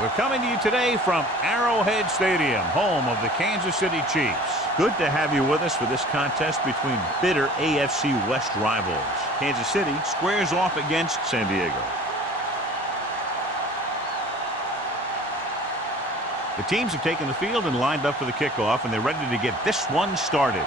We're coming to you today from Arrowhead Stadium, home of the Kansas City Chiefs. Good to have you with us for this contest between bitter AFC West rivals. Kansas City squares off against San Diego. The teams have taken the field and lined up for the kickoff, and they're ready to get this one started.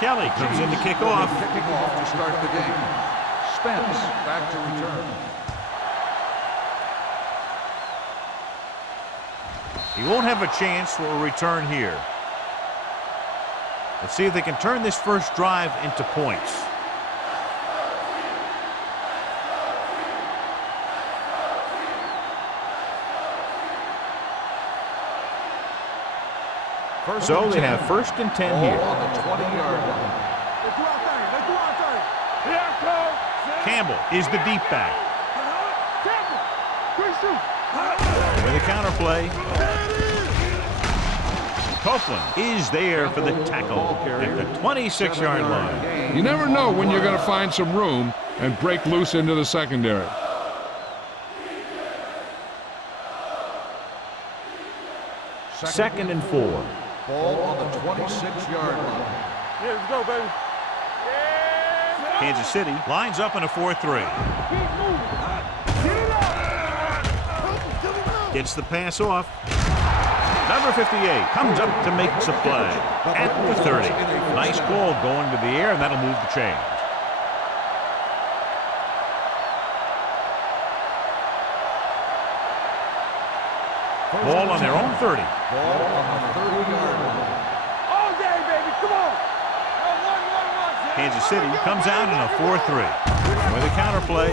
Kelly comes in to kick off. Kicking off to start the game. Spence back to return. He won't have a chance for a return here. Let's see if they can turn this first drive into points. So they have first and 10 here. On the 20-yard line. Campbell is the deep back. With a counter play. Copeland is there for the tackle at the 26-yard line. You never know when you're going to find some room and break loose into the secondary. Second and 4. Ball on the 26-yard line. Yeah, let's go, baby. Kansas City lines up in a 4-3. Gets the pass off. Number 58 comes up to make the play at the 30. Nice call going to the air, and that'll move the chains. Ball on their own 30. Ball on the 30-yard line. All day, baby. Come on. Kansas City comes out in a 4-3. With a counter play.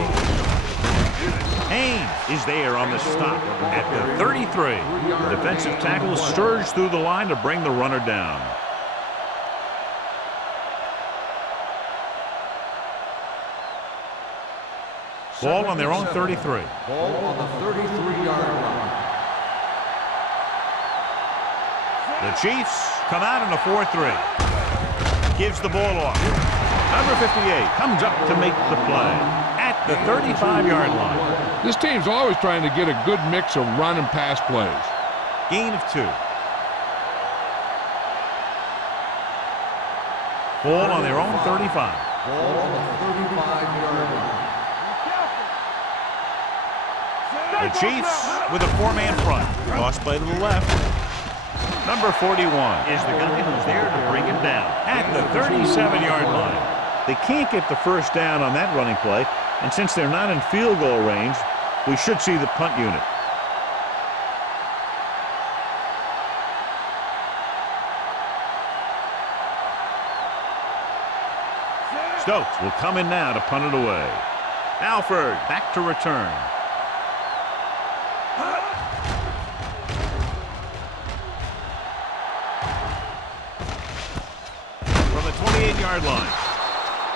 Haynes is there on the stop at the 33. The defensive tackle surged through the line to bring the runner down. Ball on their own 33. Ball on the 33-yard line. The Chiefs come out in a 4-3. Gives the ball off. Number 58 comes up to make the play at the 35-yard line. This team's always trying to get a good mix of run and pass plays. Gain of 2. Ball on their own 35. Ball on the 35-yard line. The Chiefs with a 4-man front. Toss play to the left. Number 41 is the guy who's there to bring him down at the 37-yard line. They can't get the first down on that running play, and since they're not in field goal range, we should see the punt unit. Stokes will come in now to punt it away. Alford back to return. From the 28-yard line.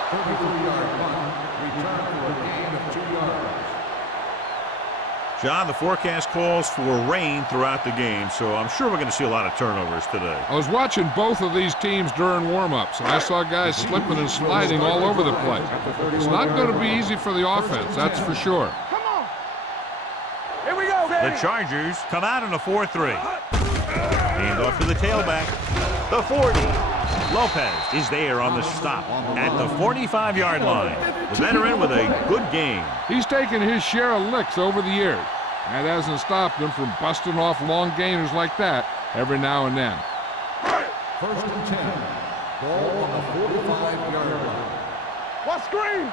33-yard punt. Return for a gain of 2 yards. John, the forecast calls for rain throughout the game, so I'm sure we're going to see a lot of turnovers today. I was watching both of these teams during warm-ups, and I saw guys slipping and sliding all over the place. It's not going to be easy for the offense, that's for sure. Come on. Here we go, baby. The Chargers come out in a 4-3. Hand off to the tailback. The 40. Lopez is there on the stop at the 45-yard line. The veteran with a good game. He's taken his share of licks over the years. That hasn't stopped him from busting off long gainers like that every now and then. First and 10. Ball on the 45-yard line. What screen?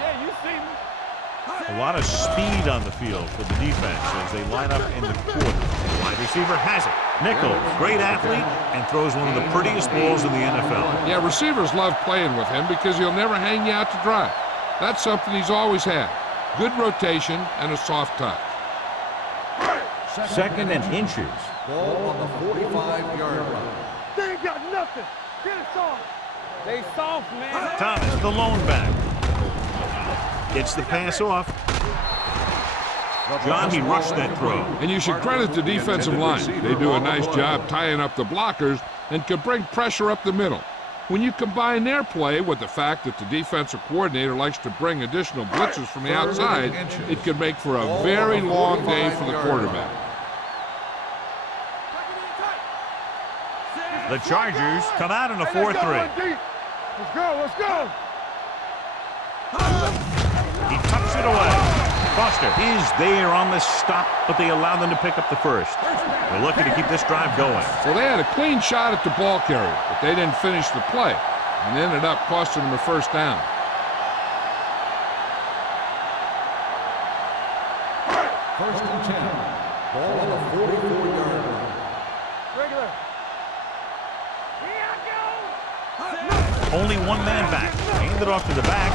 Yeah, you see me. A lot of speed on the field for the defense as they line up in the quarter. The wide receiver has it. Nichols, great athlete, and throws one of the prettiest balls in the NFL. Yeah, receivers love playing with him because he'll never hang you out to dry. That's something he's always had. Good rotation and a soft touch. Second and inches. Ball on the 45-yard line. They ain't got nothing. Get it soft. They soft, man. Thomas, the lone back. Gets the pass off. John, he rushed that throw. And you should credit the defensive line. They do a nice job tying up the blockers and can bring pressure up the middle. When you combine their play with the fact that the defensive coordinator likes to bring additional blitzers from the outside, it can make for a very long day for the quarterback. The Chargers come out in a 4-3. Let's go, let's go. He tucks it away. Foster is there on the stop, but they allow them to pick up the first. They're looking to keep this drive going. So they had a clean shot at the ball carrier, but they didn't finish the play and ended up costing them a first down. First and 10. Ball on the 44-yard line. Regular. Only one man back. Hand it off to the back.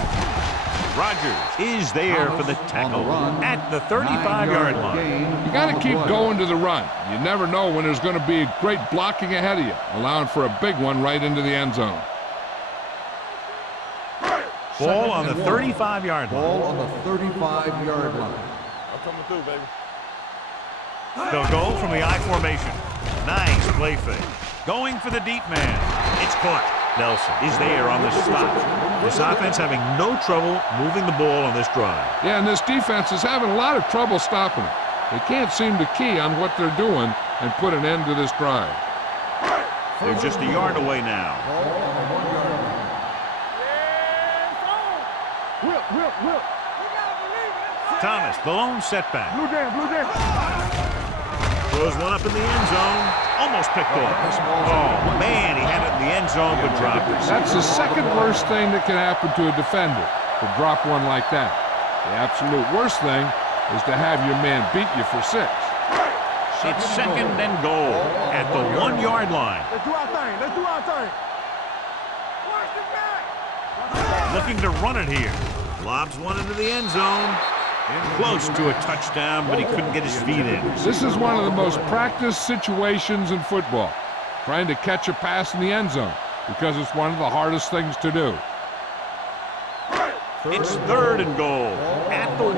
Rogers is there for the tackle at the 35-yard line. You got to keep going to the run. You never know when there's going to be great blocking ahead of you, allowing for a big one right into the end zone. Ball on the 35-yard line. Ball on the 35-yard line. I'm coming through, baby. They'll go from the I formation. Nice play fake. Going for the deep man. It's caught. Nelson is there on the stop. This offense having no trouble moving the ball on this drive. Yeah, and this defense is having a lot of trouble stopping it. They can't seem to key on what they're doing and put an end to this drive. They're just a yard away now. Ball on the 1-yard line. Whip. Thomas, the lone setback. Blue jam. Throws one up in the end zone. Almost picked off. Oh, man, he had it in the end zone but dropped it. That's the second worst thing that can happen to a defender, to drop one like that. The absolute worst thing is to have your man beat you for 6. It's second and goal at the 1-yard line. Let's do our thing. Watch the back. Looking to run it here. Lobs one into the end zone. Close to a touchdown, but he couldn't get his feet in. This is one of the most practiced situations in football, trying to catch a pass in the end zone, because it's one of the hardest things to do. It's third and goal at the 1.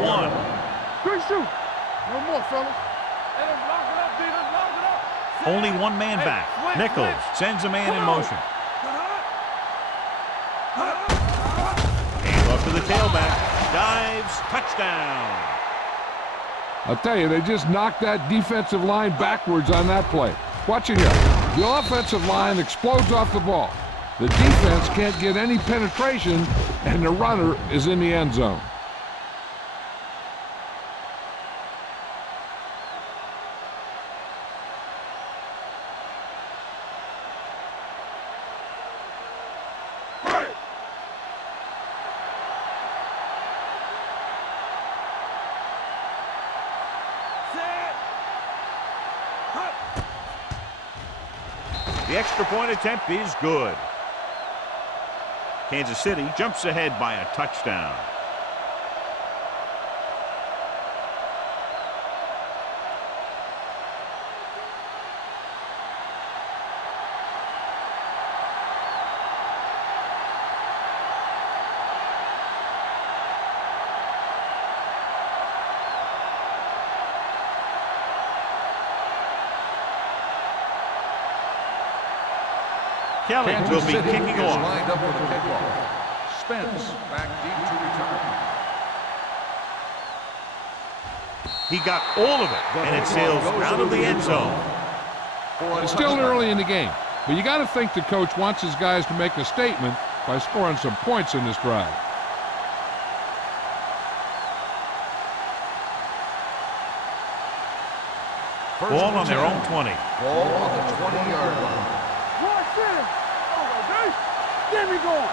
Good shoot. No more, fellas. Hey, let's lock it up, D. Let's lock it up. Only one man back. Nichols sends a man in motion. Hand off to the tailback. Dives, touchdown. I'll tell you, they just knocked that defensive line backwards on that play. Watch it here. The offensive line explodes off the ball. The defense can't get any penetration, and the runner is in the end zone. The extra point attempt is good. Kansas City jumps ahead by a touchdown. Kelly will be kicking off. Lined up for the kickoff. Spence back deep to return. He got all of it, and it sails out of the end zone. It's still early in the game, but you got to think the coach wants his guys to make a statement by scoring some points in this drive. Ball on their own 20. Ball on the 20-yard line. Watch this. Get me going.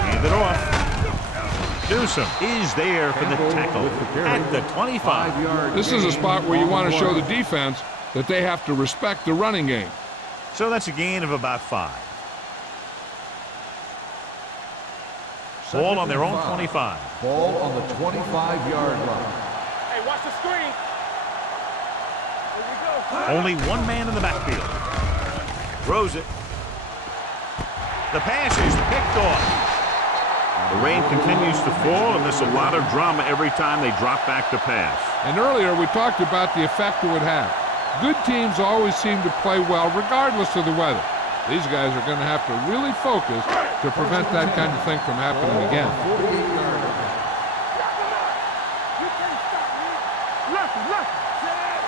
Hand it off. Newsom is there for the tackle at the 25. This is a spot where you want to show the defense that they have to respect the running game. So that's a gain of about 5. Ball on their own 25. Ball on the 25-yard line. Hey, watch the screen. Here we go. Only one man in the backfield. Throws it. The pass is picked off. The rain continues to fall, and there's a lot of drama every time they drop back to pass. And earlier we talked about the effect it would have. Good teams always seem to play well regardless of the weather. These guys are going to have to really focus to prevent that kind of thing from happening again.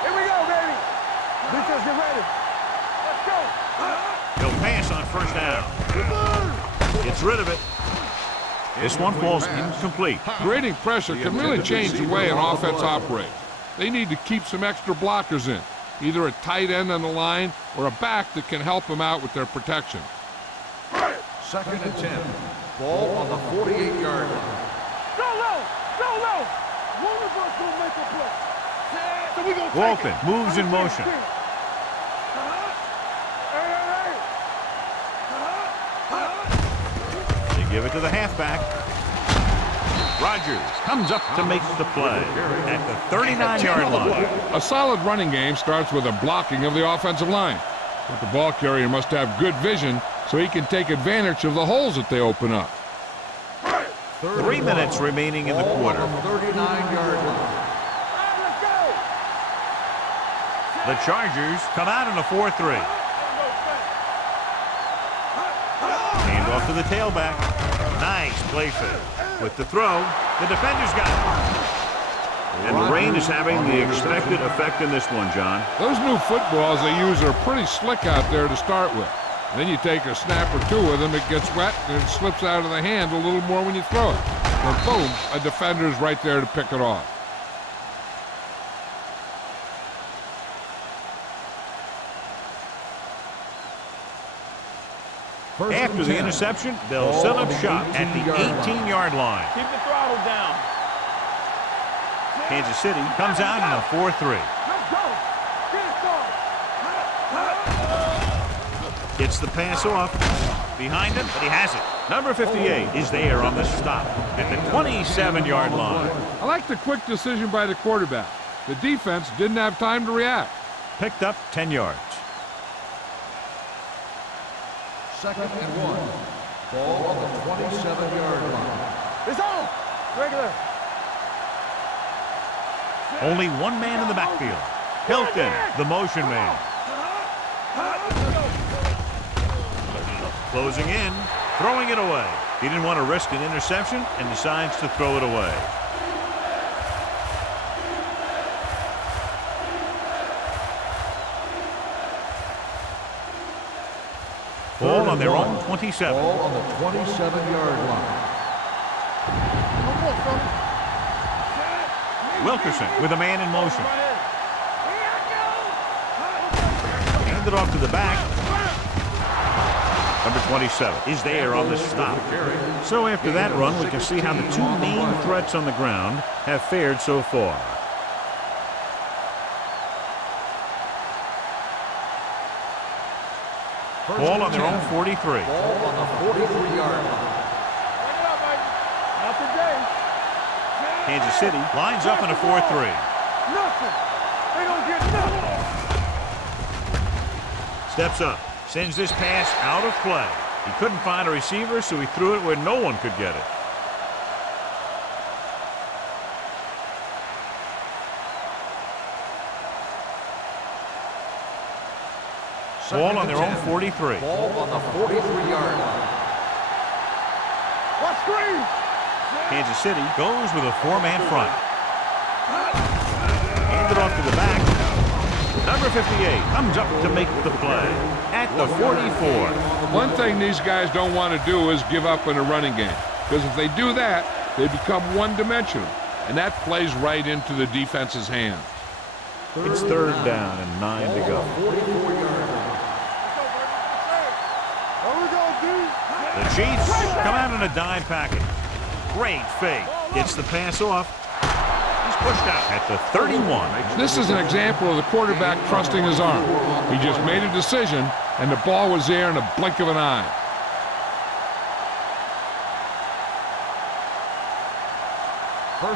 Here we go, baby. Defense, get ready. Let's go. He'll pass on first down. Gets rid of it. This one falls incomplete. Creating pressure can really change the way an offense operates. They need to keep some extra blockers in, either a tight end on the line or a back that can help them out with their protection. 2nd and 10. Ball on the 48-yard line. Go low. Go low. One of us will make a play. So we gonna Walton take it. moves in motion. They give it to the halfback. Rogers comes up to make the play at the 39-yard line. A solid running game starts with a blocking of the offensive line. But the ball carrier must have good vision so he can take advantage of the holes that they open up. 3 minutes remaining in the quarter. 39-yard line. The Chargers come out in a 4-3. Hand off to the tailback. Nice play fake. With the throw, the defender's got it. And the rain is having the expected effect in this one, John. Those new footballs they use are pretty slick out there to start with. Then you take a snap or two with them, it gets wet, and it slips out of the hand a little more when you throw it. And boom, a defender's right there to pick it off. After the interception, they'll set up shop at the 18-yard line. Keep the throttle down. Kansas City comes out in a 4-3. Let's go. Get it started. Gets the pass off. Behind him, but he has it. Number 58 is there on the stop at the 27-yard line. I like the quick decision by the quarterback. The defense didn't have time to react. Picked up 10 yards. 2nd and 1. Ball on the 27-yard line. It's on. Regular. Only one man in the backfield. Hilton, the motion man. Closing in, throwing it away. He didn't want to risk an interception and decides to throw it away. Ball on their own 27. Ball on the 27-yard line. Wilkerson with a man in motion. Handed off to the back. Number 27 is there on the stop. So after that run, we can see how the two main threats on the ground have fared so far. Ball on their own 43. Ball on the 43-yard line. Not today. Kansas City lines up in a 4-3. Nothing. They don't get nothing. Steps up, sends this pass out of play. He couldn't find a receiver, so he threw it where no one could get it. Ball on their own 43. Ball on the 43-yard line. What screen? Kansas City goes with a four-man front. Handed off to the back. Number 58 comes up to make the play at the 44. One thing these guys don't want to do is give up in a running game, because if they do that, they become one-dimensional, and that plays right into the defense's hands. It's 3rd down and 9 to go. 44-yard line. The Chiefs come out in a dime package. Great fake. Gets the pass off. He's pushed out at the 31. This is an example of the quarterback trusting his arm. He just made a decision, and the ball was there in a blink of an eye.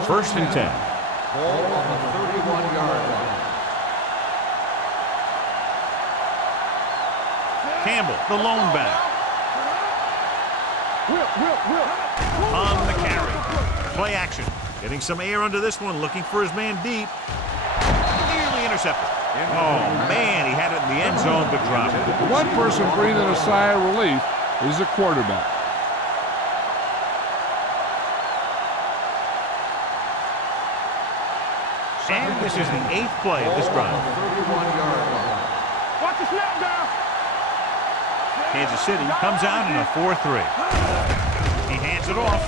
First and 10. Ball on the 31-yard line. Campbell, the lone back. On the carry. Play action. Getting some air under this one, looking for his man deep. Nearly intercepted. Oh, man, he had it in the end zone, but dropped it. One person breathing a sigh of relief is the quarterback. And this is the 8th play of this drive. Watch the snap down. Kansas City comes out in a 4-3. He hands it off.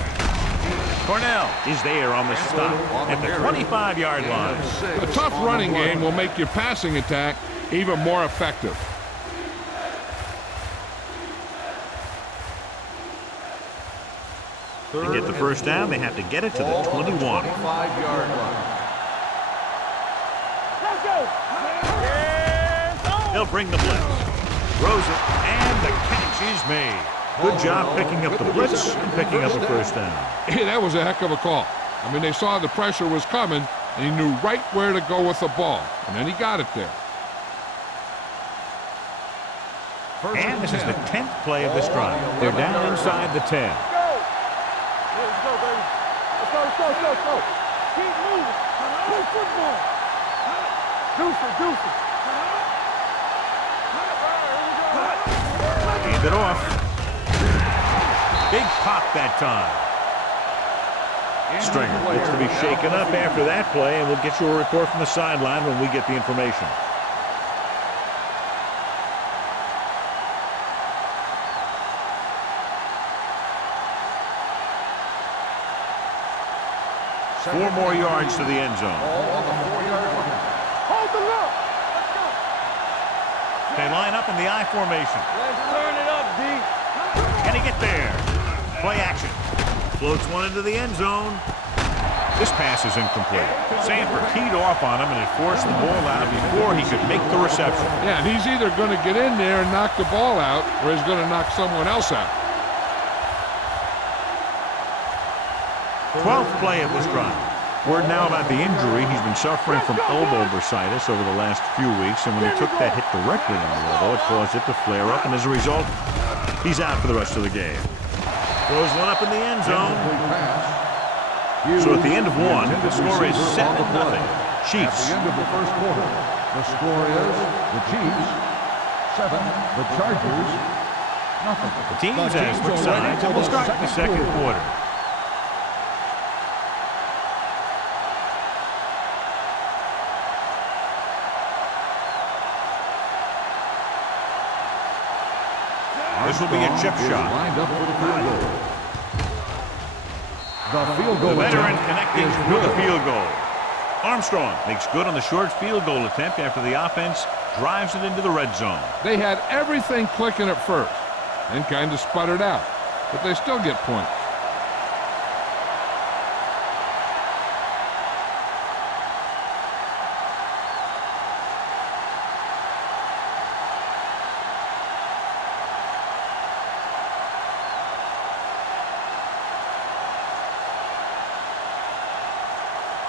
Cornell is there on the stop at the 25-yard line. A tough running game will make your passing attack even more effective. To get the first down, they have to get it to the 21. 25-yard line. Let's go. They'll bring the blitz. Throws it, and the catch is made. Good job picking up the blitz and picking up a first down. Hey, that was a heck of a call. I mean, they saw the pressure was coming, and he knew right where to go with the ball, and then he got it there. And this is the 10th play of this drive. They're down inside the 10. Let's go, baby. Let's go. Keep moving. Play football. Deuces. Hand it off. Big pop that time. Stringer looks to be shaken up after that play, and we'll get you a report from the sideline when we get the information. Four more yards to the end zone. On the 4-yard line. Hold the look. Let's go. They line up in the I formation. Let's turn it up, D. Can he get there? Play action. Floats one into the end zone. This pass is incomplete. Sanford teed off on him, and it forced the ball out before he could make the reception. Yeah, and he's either going to get in there and knock the ball out, or he's going to knock someone else out. 12th play of this drive. Word now about the injury. He's been suffering from elbow bursitis over the last few weeks, and when he took that hit directly on the elbow, it caused it to flare up, and as a result, he's out for the rest of the game. Throws one up in the end zone. So at the end of one, the score is 7-0. Chiefs. At the end of the first quarter, the score is the Chiefs 7, the Chargers nothing. The teams as switch sides, and we'll start the second quarter. This will be a chip shot. Lined up for the field goal. The field goal The veteran attempt connecting is with the good. field goal. Armstrong makes good on the short field goal attempt after the offense drives it into the red zone. They had everything clicking at first, and kind of sputtered out, but they still get points.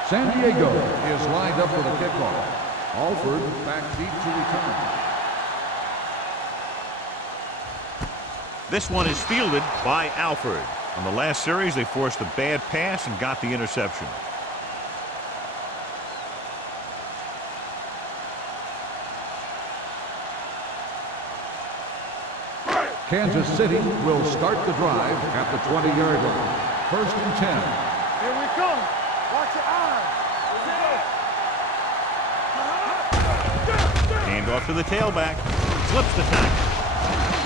San Diego is lined up for the kickoff. Alford back deep to return. This one is fielded by Alford. On the last series, they forced a bad pass and got the interception. Kansas City will start the drive at the 20-yard line. 1st and 10. Here we come. Watch your eyes. Hand off to the tailback. Flips the tackle.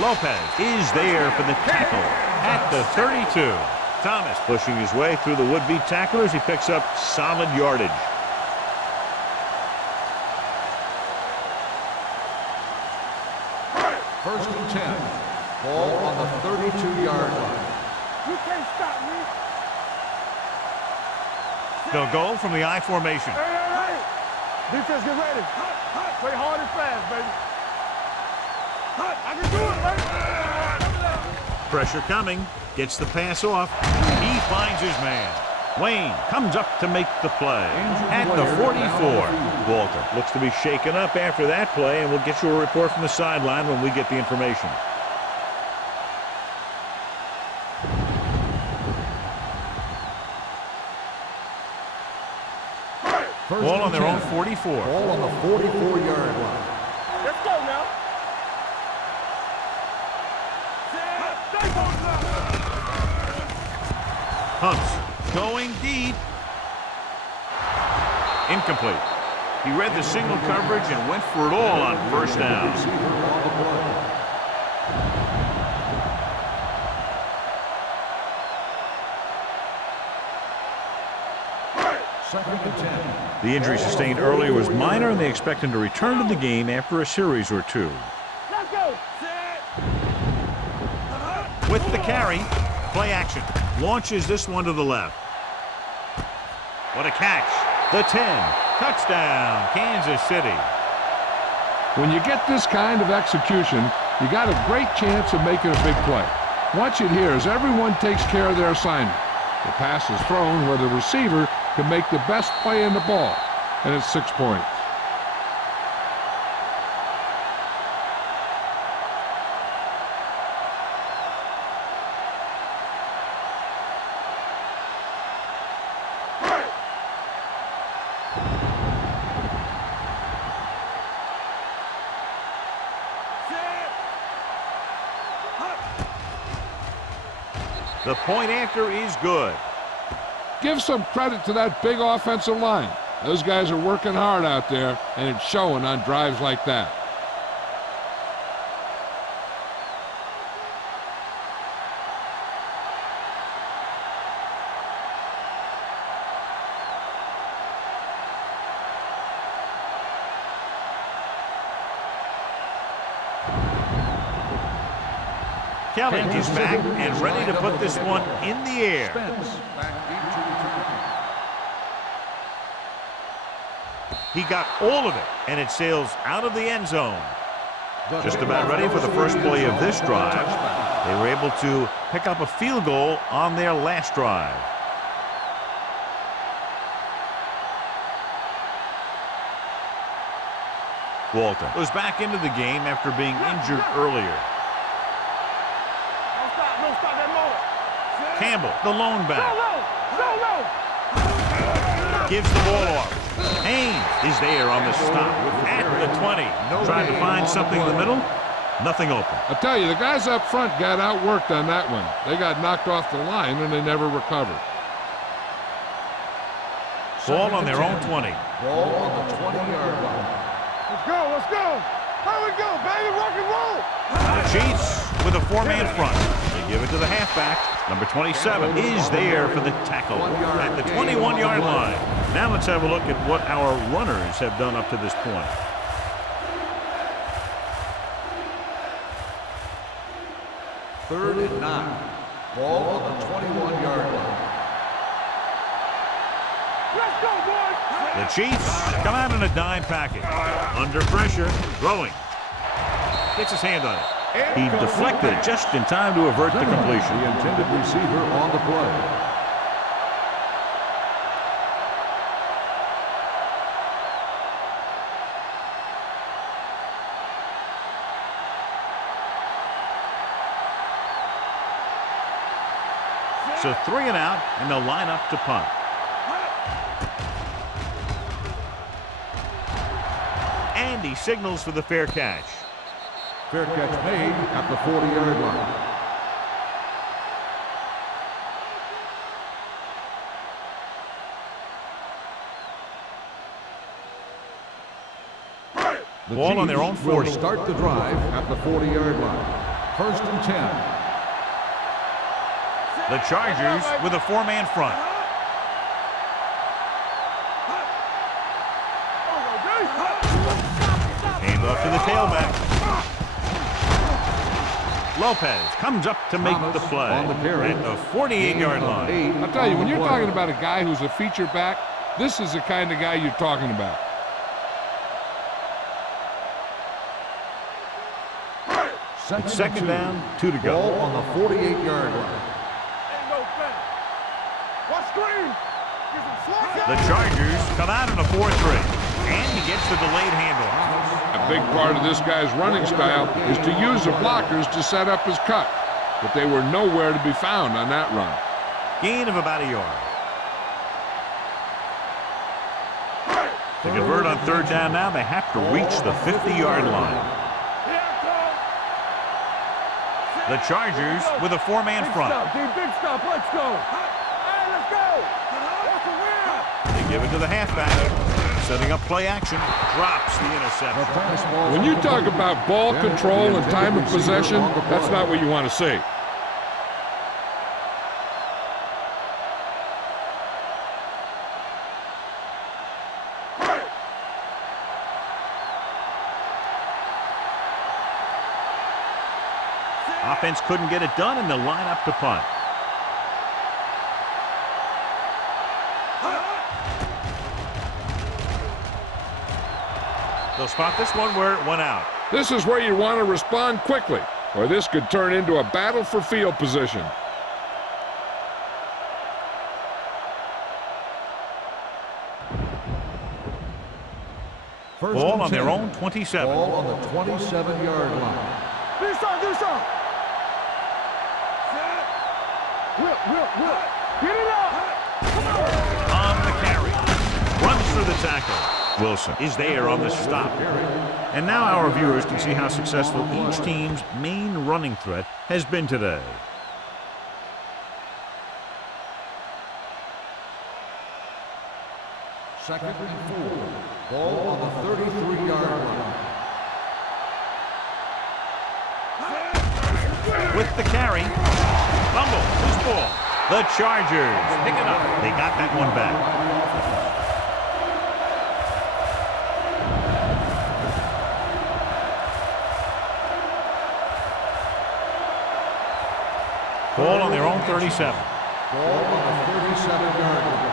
Lopez is there for the tackle at the 32. Thomas pushing his way through the would-be tacklers. He picks up solid yardage. First and 10. Ball on the 32-yard line. You can't stop me. They'll go from the I formation. Hey. Defense, get ready. Play hard and fast, baby. I can do it, baby. Pressure coming. Gets the pass off. He finds his man. Wayne comes up to make the play at the 44. Walter looks to be shaken up after that play, and we'll get you a report from the sideline when we get the information. Ball on their own 44. Ball on the 44-yard line. Let's go now. Hunts going deep. Incomplete. He read the single coverage and went for it all on first down. Second and 10. The injury sustained earlier was minor, and they expect him to return to the game after a series or two. Let's go. With the carry, play action. Launches this one to the left. What a catch. The 10. Touchdown, Kansas City. When you get this kind of execution, you got a great chance of making a big play. Watch it here as everyone takes care of their assignment. The pass is thrown where the receiver can make the best play in the ball, and it's 6 points. The point after is good. Give some credit to that big offensive line. Those guys are working hard out there, and it's showing on drives like that. Kelly is back and ready to put this one in the air. He got all of it, and it sails out of the end zone. Just about ready for the first play of this drive. They were able to pick up a field goal on their last drive. Walton was back into the game after being injured earlier. Don't stop that moment. Campbell, the lone Go back, low. Go low. gives the ball off. Haynes is there on the stop at the 20. Trying to find something in the middle. Nothing open. I tell you, the guys up front got outworked on that one. They got knocked off the line, and they never recovered. Ball on their own 20. Ball on the 20-yard line. Let's go. Here we go, baby. Rock and roll. The Chiefs with a four-man front. They give it to the halfback. Number 27 is there for the tackle at the 21-yard line. Now let's have a look at what our runners have done up to this point. Third and 9. Ball on the 21-yard line. Let's go, boys. The Chiefs come out in a dime package. Under pressure, throwing. Gets his hand on it. He deflected it just in time to avert the completion. The intended receiver on the play. So 3 and out, and they'll line up to punt. And he signals for the fair catch. Fair catch made at the 40-yard line. The Ball on their own Chiefs 40. will start the drive at the 40-yard line. First and 10. The Chargers with a four-man front. Hand off to the tailback. Lopez comes up to make the play on the carry. at the 48-yard line. I'll tell you, when you're talking about a guy who's a feature back, this is the kind of guy you're talking about. Second down, 2 to go. Ball on the 48-yard line. Ain't no thing. What screen? Get some slack. The Chargers come out in a 4-3, and he gets the delayed handoff. A big part of this guy's running style is to use the blockers to set up his cut, but they were nowhere to be found on that run. Gain of about a yard. To convert on third down now, they have to reach the 50-yard line. The Chargers with a four-man front. Big stop, let's go. Hey, let's go. They give it to the halfback. Setting up play action. Drops the interception. When you talk about ball control and time of possession, that's not what you want to see. Offense couldn't get it done, and they'll line up to punt. They'll spot this one where it went out. This is where you want to respond quickly, or this could turn into a battle for field position. Ball on their own 27. Ball on the 27-yard line. Do some. Whip. Get it up. Come on. On the carry. Runs through the tackle. Wilson is there on the stop. And now our viewers can see how successful each team's main running threat has been today. Second and 4. Ball on the 33-yard line. With the carry. Fumble. Loose ball. The Chargers pick it up. They got that one back. Ball on their own 37. Ball on the 37-yard line.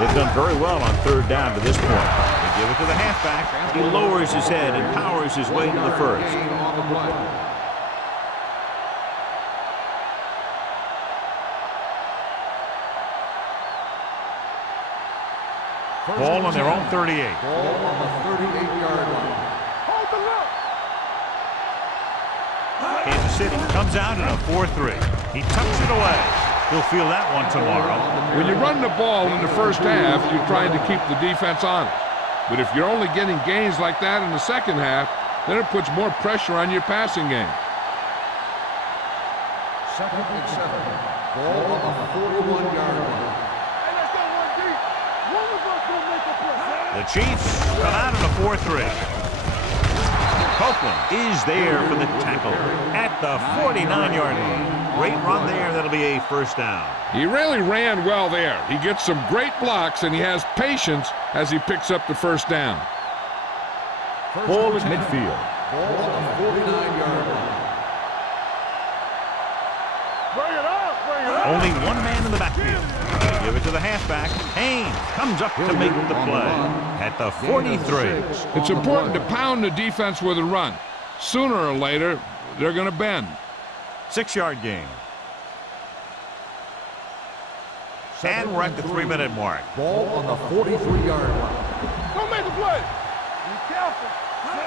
They've done very well on third down to this point. They give it to the halfback. He lowers his head and powers his way to the first. Ball on their own 38. Ball on the 38-yard line. Hold the look. Kansas City comes out in a 4-3. He tucks it away. He'll feel that one tomorrow. When you run the ball in the first half, you're trying to keep the defense honest. But if you're only getting gains like that in the second half, then it puts more pressure on your passing game. Second and 7. Ball on the 41-yard line. Hey, let's go one deep. One of us will make a play. The Chiefs come out in a 4-3. Copeland is there for the tackle at the 49-yard line. Great run there. That'll be a first down. He really ran well there. He gets some great blocks, and he has patience as he picks up the first down. Ball at midfield. Ball on the 49-yard line. Bring it up. Only one man in the backfield. They give it to the halfback. Haynes comes up to make the play at the 43. It's important to pound the defense with a run. Sooner or later, they're going to bend. 6-yard gain. And we're at the 3-minute mark. Ball on the 43-yard line. Don't make the play. Be careful.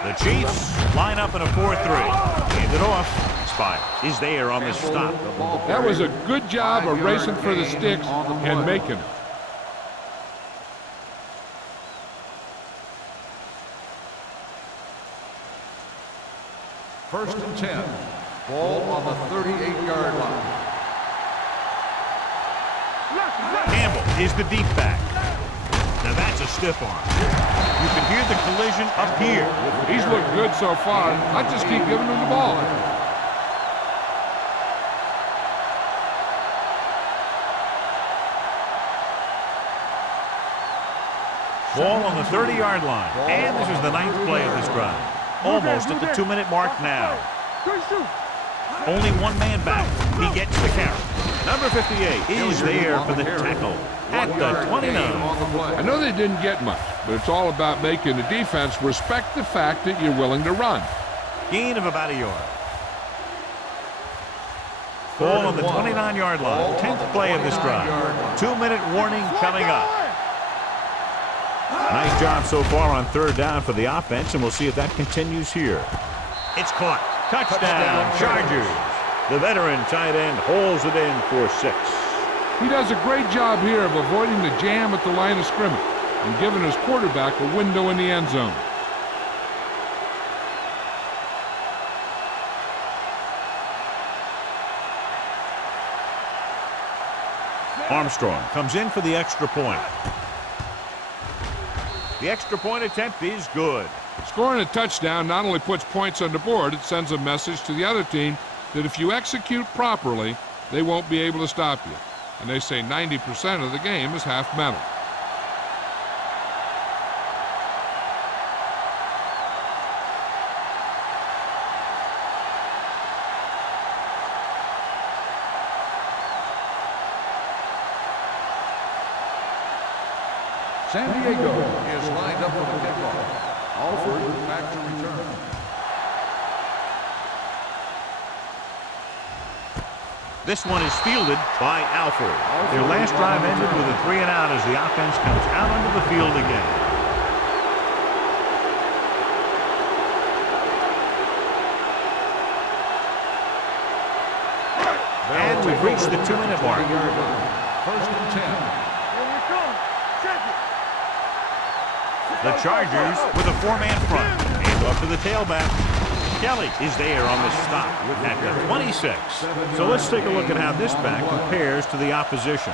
The Chiefs line up in a 4-3. Hand it off. Spire is there on the stop. That was a good job of racing for the sticks and making it. First and 10. Ball on the 38-yard line. Campbell is the deep back. Now that's a stiff arm. You can hear the collision up here. He's looked good so far. I just keep giving him the ball. Ball on the 30-yard line. And this is the 9th play of this drive. Almost at the 2-minute mark now. Only one man back. He gets the carry. Number 58 is there for the tackle at the 29. I know they didn't get much, but it's all about making the defense respect the fact that you're willing to run. Gain of about a yard. Ball on the 29-yard line. 10th play of this drive. 2-minute warning coming up. Nice job so far on third down for the offense, and we'll see if that continues here. It's caught. Touchdown, Chargers. The veteran tight end holds it in for 6. He does a great job here of avoiding the jam at the line of scrimmage and giving his quarterback a window in the end zone. Armstrong comes in for the extra point. The extra point attempt is good. Scoring a touchdown not only puts points on the board, it sends a message to the other team that if you execute properly, they won't be able to stop you. And they say 90% of the game is half mental. San Diego is lined up for the kickoff. Alford back to return. This one is fielded by Alford. Their last drive ended with a 3-and-out as the offense comes out onto the field again. And we've reached the 2-minute mark. First and 10. Here we come. Check it. The Chargers with a 4-man front. And off to the tailback. Kelly is there on the stop at the 26. So let's take a look at how this back compares to the opposition.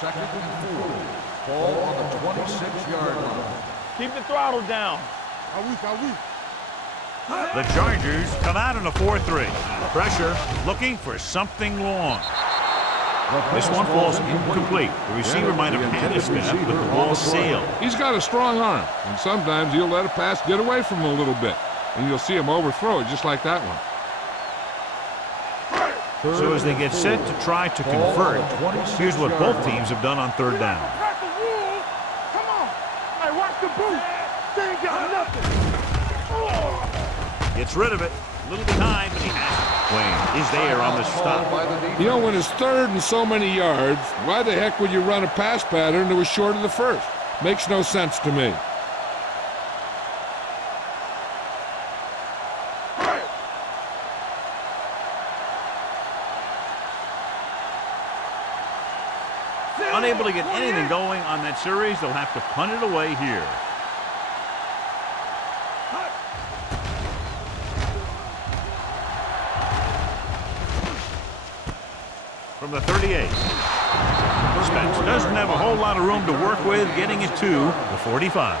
Second and 4. Ball on the 26-yard line. Keep the throttle down. Are we? The Chargers come out in a 4-3. Pressure looking for something long. This one falls incomplete. The receiver might have had a step, but the ball sailed. He's got a strong arm, and sometimes he'll let a pass get away from him a little bit, and you'll see him overthrow it just like that one. So as they get set to try to convert, here's what both teams have done on third down. Come on. Hey, watch the boot. They ain't got nothing. Gets rid of it. A little behind, but he has it. Wayne is there on the stop. You know, when it's third and so many yards, why the heck would you run a pass pattern that was short of the first? Makes no sense to me. Unable to get anything going on that series, they'll have to punt it away here. From the 38. Spence doesn't have a whole lot of room to work with, getting it to the 45.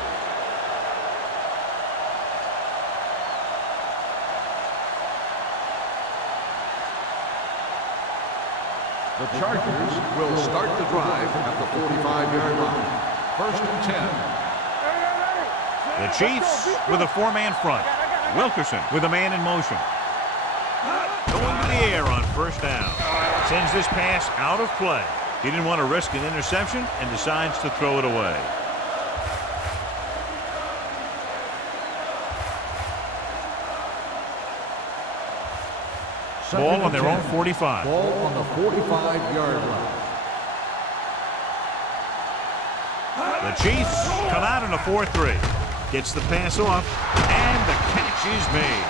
The Chargers will start the drive at the 45-yard line. First and 10. The Chiefs with a 4-man front. Wilkerson with a man in motion. Going to the air on first down. Sends this pass out of play. He didn't want to risk an interception and decides to throw it away. Ball on their own 45. Ball on the 45-yard line. The Chiefs come out in a 4-3. Gets the pass off, and the catch is made.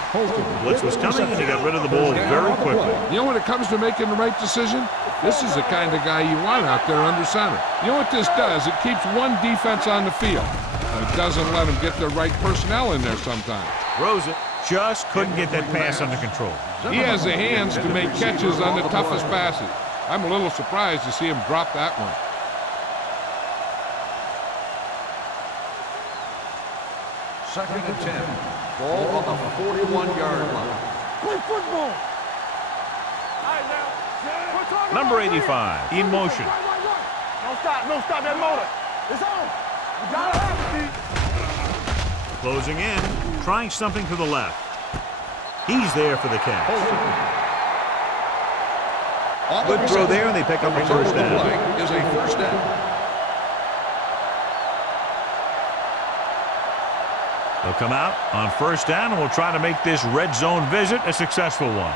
Blitz was coming, and he got rid of the ball very quickly. You know, when it comes to making the right decision, this is the kind of guy you want out there under center. You know what this does? It keeps one defense on the field, and it doesn't let them get the right personnel in there sometimes. Throws it. Just couldn't get that pass under control. He has the hands to make catches on the toughest passes. I'm a little surprised to see him drop that one. Second and 10. Ball on the 41-yard line. Play football. Number 85 in motion. Don't stop that motor. It's on. You gotta have it, D. Closing in, trying something to the left. He's there for the catch. Good throw there, and they pick up a first down. Is a first down. They'll come out on first down, and we'll try to make this red zone visit a successful one.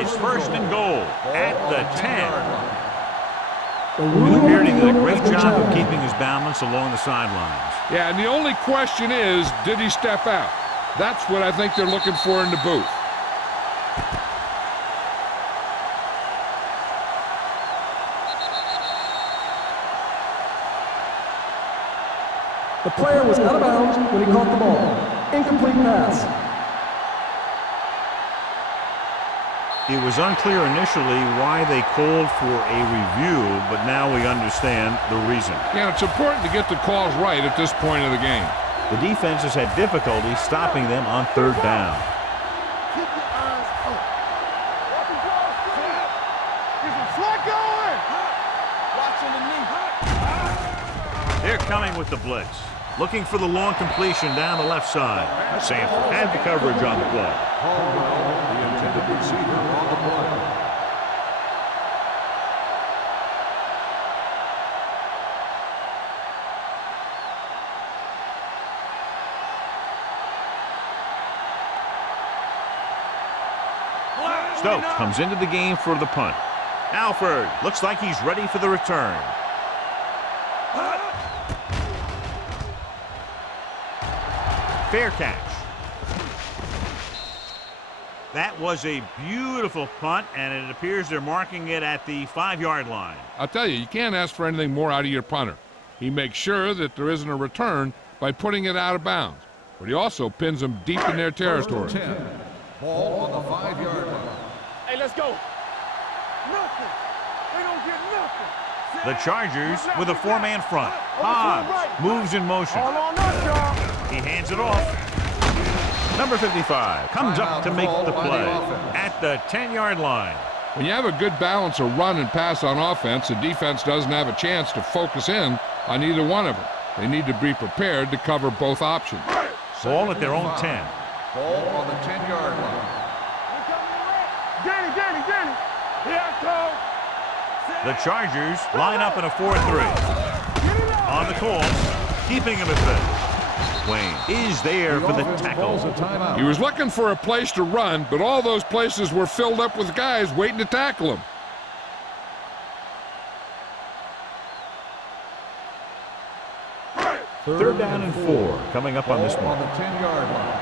It's first and goal at the 10. It appeared he did a great job of keeping his balance along the sidelines. Yeah, and the only question is, did he step out? That's what I think they're looking for in the booth. The player was out of bounds when he caught the ball. Incomplete pass. It was unclear initially why they called for a review, but now we understand the reason. Yeah, it's important to get the calls right at this point of the game. The defense has had difficulty stopping them on third down. Keep your eyes open. Get some slot going. Watching the knee. They're coming with the blitz. Looking for the long completion down the left side. Sanford had the coverage on the play. Caldwell, the intended receiver on the play. Stokes comes into the game for the punt. Alford looks like he's ready for the return. Fair catch. That was a beautiful punt, and it appears they're marking it at the 5-yard line. I'll tell you, you can't ask for anything more out of your punter. He makes sure that there isn't a return by putting it out of bounds, but he also pins them deep in their territory. 10. Ball on the 5-yard line. Hey, let's go. Nothing. They don't get nothing. The Chargers with a 4-man front. Hobbs moves in motion. All on us, y'all. He hands it off. Number 55 comes up to make the play at the 10-yard line. When you have a good balance of run and pass on offense, the defense doesn't have a chance to focus in on either one of them. They need to be prepared to cover both options. Ball at their own 10. Ball on the 10-yard line. Danny. Here I come. The Chargers line up in a 4-3. On the course, keeping him at bay. Wayne is there for the tackle. He was looking for a place to run, but all those places were filled up with guys waiting to tackle him. Third down and 4 coming up on this On one. the 10-yard line.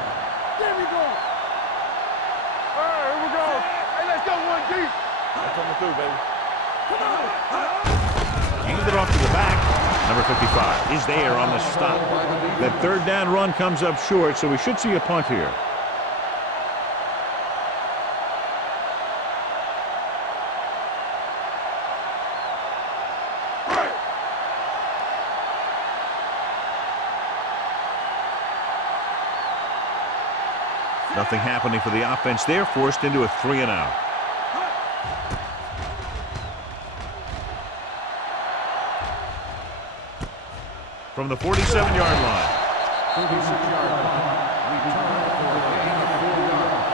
There we go. All right, here we go. Hey, let's go one deep. I'm coming through, baby. Come on. Hands it off to the back. Number 55 is there on the stop. That third down run comes up short, so we should see a punt here. Nothing happening for the offense. They're forced into a 3-and-out. From the 47-yard line. 36-yard line. Return for a gain of 4 yards.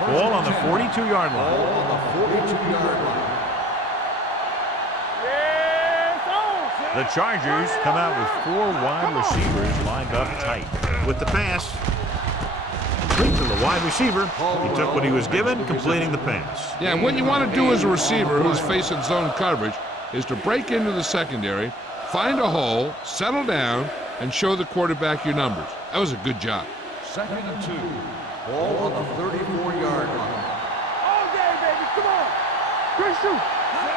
Ball on the 42-yard line. Ball on the 42-yard line. The Chargers come out with 4 wide receivers lined up tight. With the pass, complete to the wide receiver. He took what he was given, completing the pass. Yeah, and what you want to do as a receiver who's facing zone coverage is to break into the secondary, find a hole, settle down, and show the quarterback your numbers. That was a good job. 2nd and 2. Ball on the 34-yard line. All day, baby. Come on. Good shoot.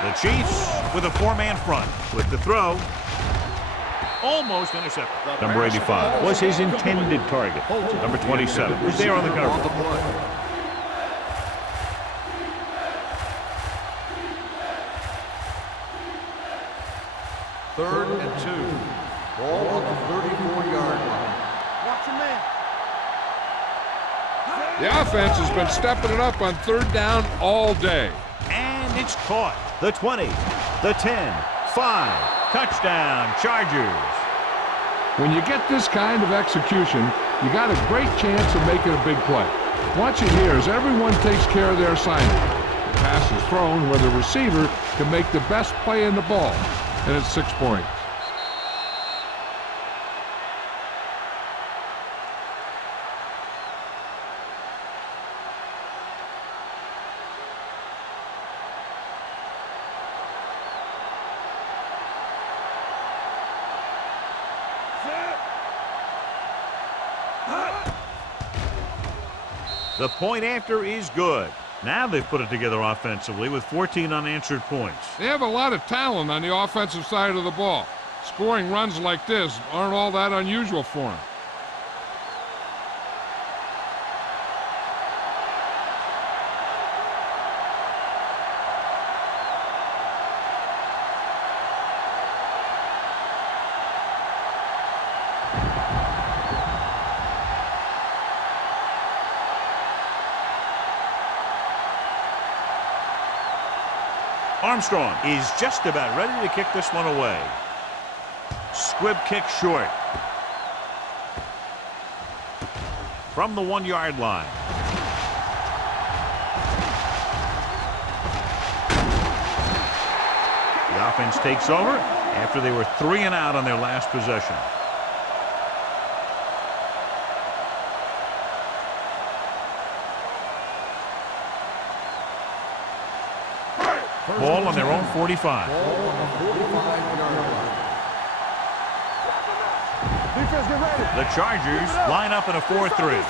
The Chiefs with a 4-man front. With the throw, almost intercepted. Number 85 was his intended target. Number 27 was there on the cover. Third and 2. Ball on the 34-yard line. Watch your man. The offense has been stepping it up on third down all day. And it's caught. The 20, the 10, 5. Touchdown, Chargers. When you get this kind of execution, you got a great chance of making a big play. Watch it here as everyone takes care of their assignment. The pass is thrown where the receiver can make the best play in the ball, and it's 6 points. The point after is good. Now they've put it together offensively with 14 unanswered points. They have a lot of talent on the offensive side of the ball. Scoring runs like this aren't all that unusual for them. Armstrong is just about ready to kick this one away. Squib kick short. From the 1-yard line. The offense takes over after they were 3 and out on their last possession. Ball on their own 45. Defense, get ready. The Chargers line up in a 4-3.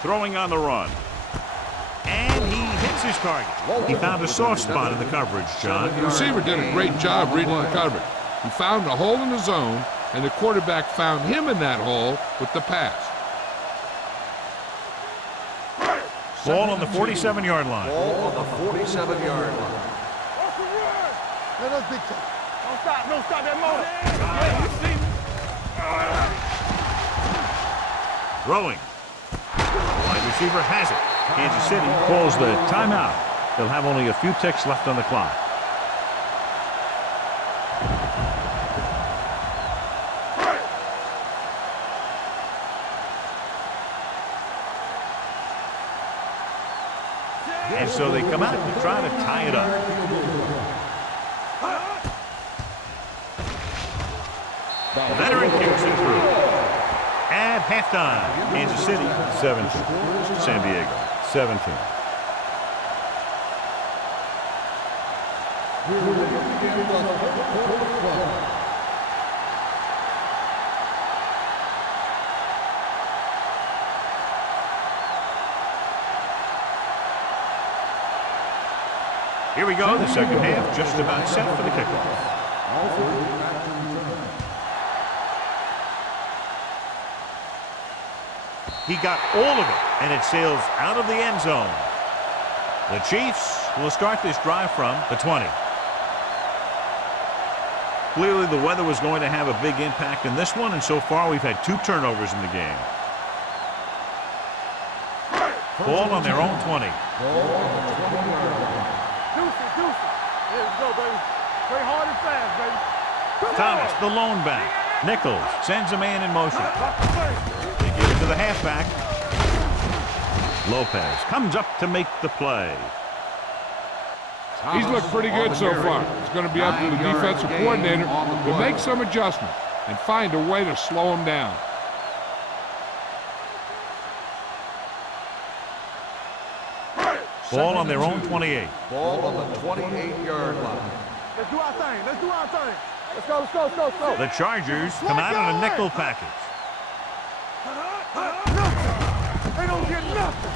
Throwing on the run. And he hits his target. He found a soft spot in the coverage, John. The receiver did a great job reading the coverage. He found a hole in the zone, and the quarterback found him in that hole with the pass. Ball on the 47-yard line. Ball on the 47-yard line. Let us dictate. Don't stop that motor. Yeah, you see me. Throwing. Wide receiver has it. Kansas City calls the timeout. They'll have only a few ticks left on the clock. And so they come out to try to tie it up. Veteran kicks it through. At halftime, Kansas City 17, San Diego 17. Here we go, the second half, just about set for the kickoff. He got all of it, and it sails out of the end zone. The Chiefs will start this drive from the 20. Clearly, the weather was going to have a big impact in this one, and so far we've had 2 turnovers in the game. Ball on their own 20. Deuce. Here we go, baby. Play hard and fast, baby. Thomas, the lone back. Nichols sends a man in motion. They give it to the halfback. Lopez comes up to make the play. He's looked pretty good so far. It's going to be up to the defensive coordinator to make some adjustments and find a way to slow him down. Ball on their own 28. Ball on the 28-yard line. Let's do our thing. Let's go. Let's go. The Chargers come out in a nickel package. They don't get nothing.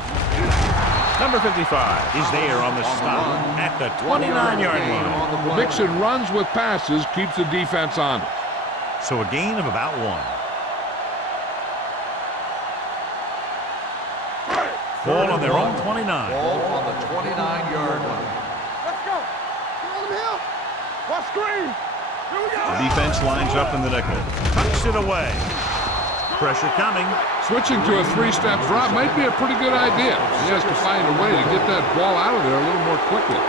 Number 55 is there on the stop at the 29-yard line. Mixing runs with passes keeps the defense on it. So a gain of about 1. Ball on their own 29. Ball on the 29-yard line. Let's go. Get him here. Watch screen. Here we go. The defense lines up in the nickel. Tucks it away. Pressure coming. Switching to a 3-step drop might be a pretty good idea. He has to find a way to get that ball out of there a little more quickly.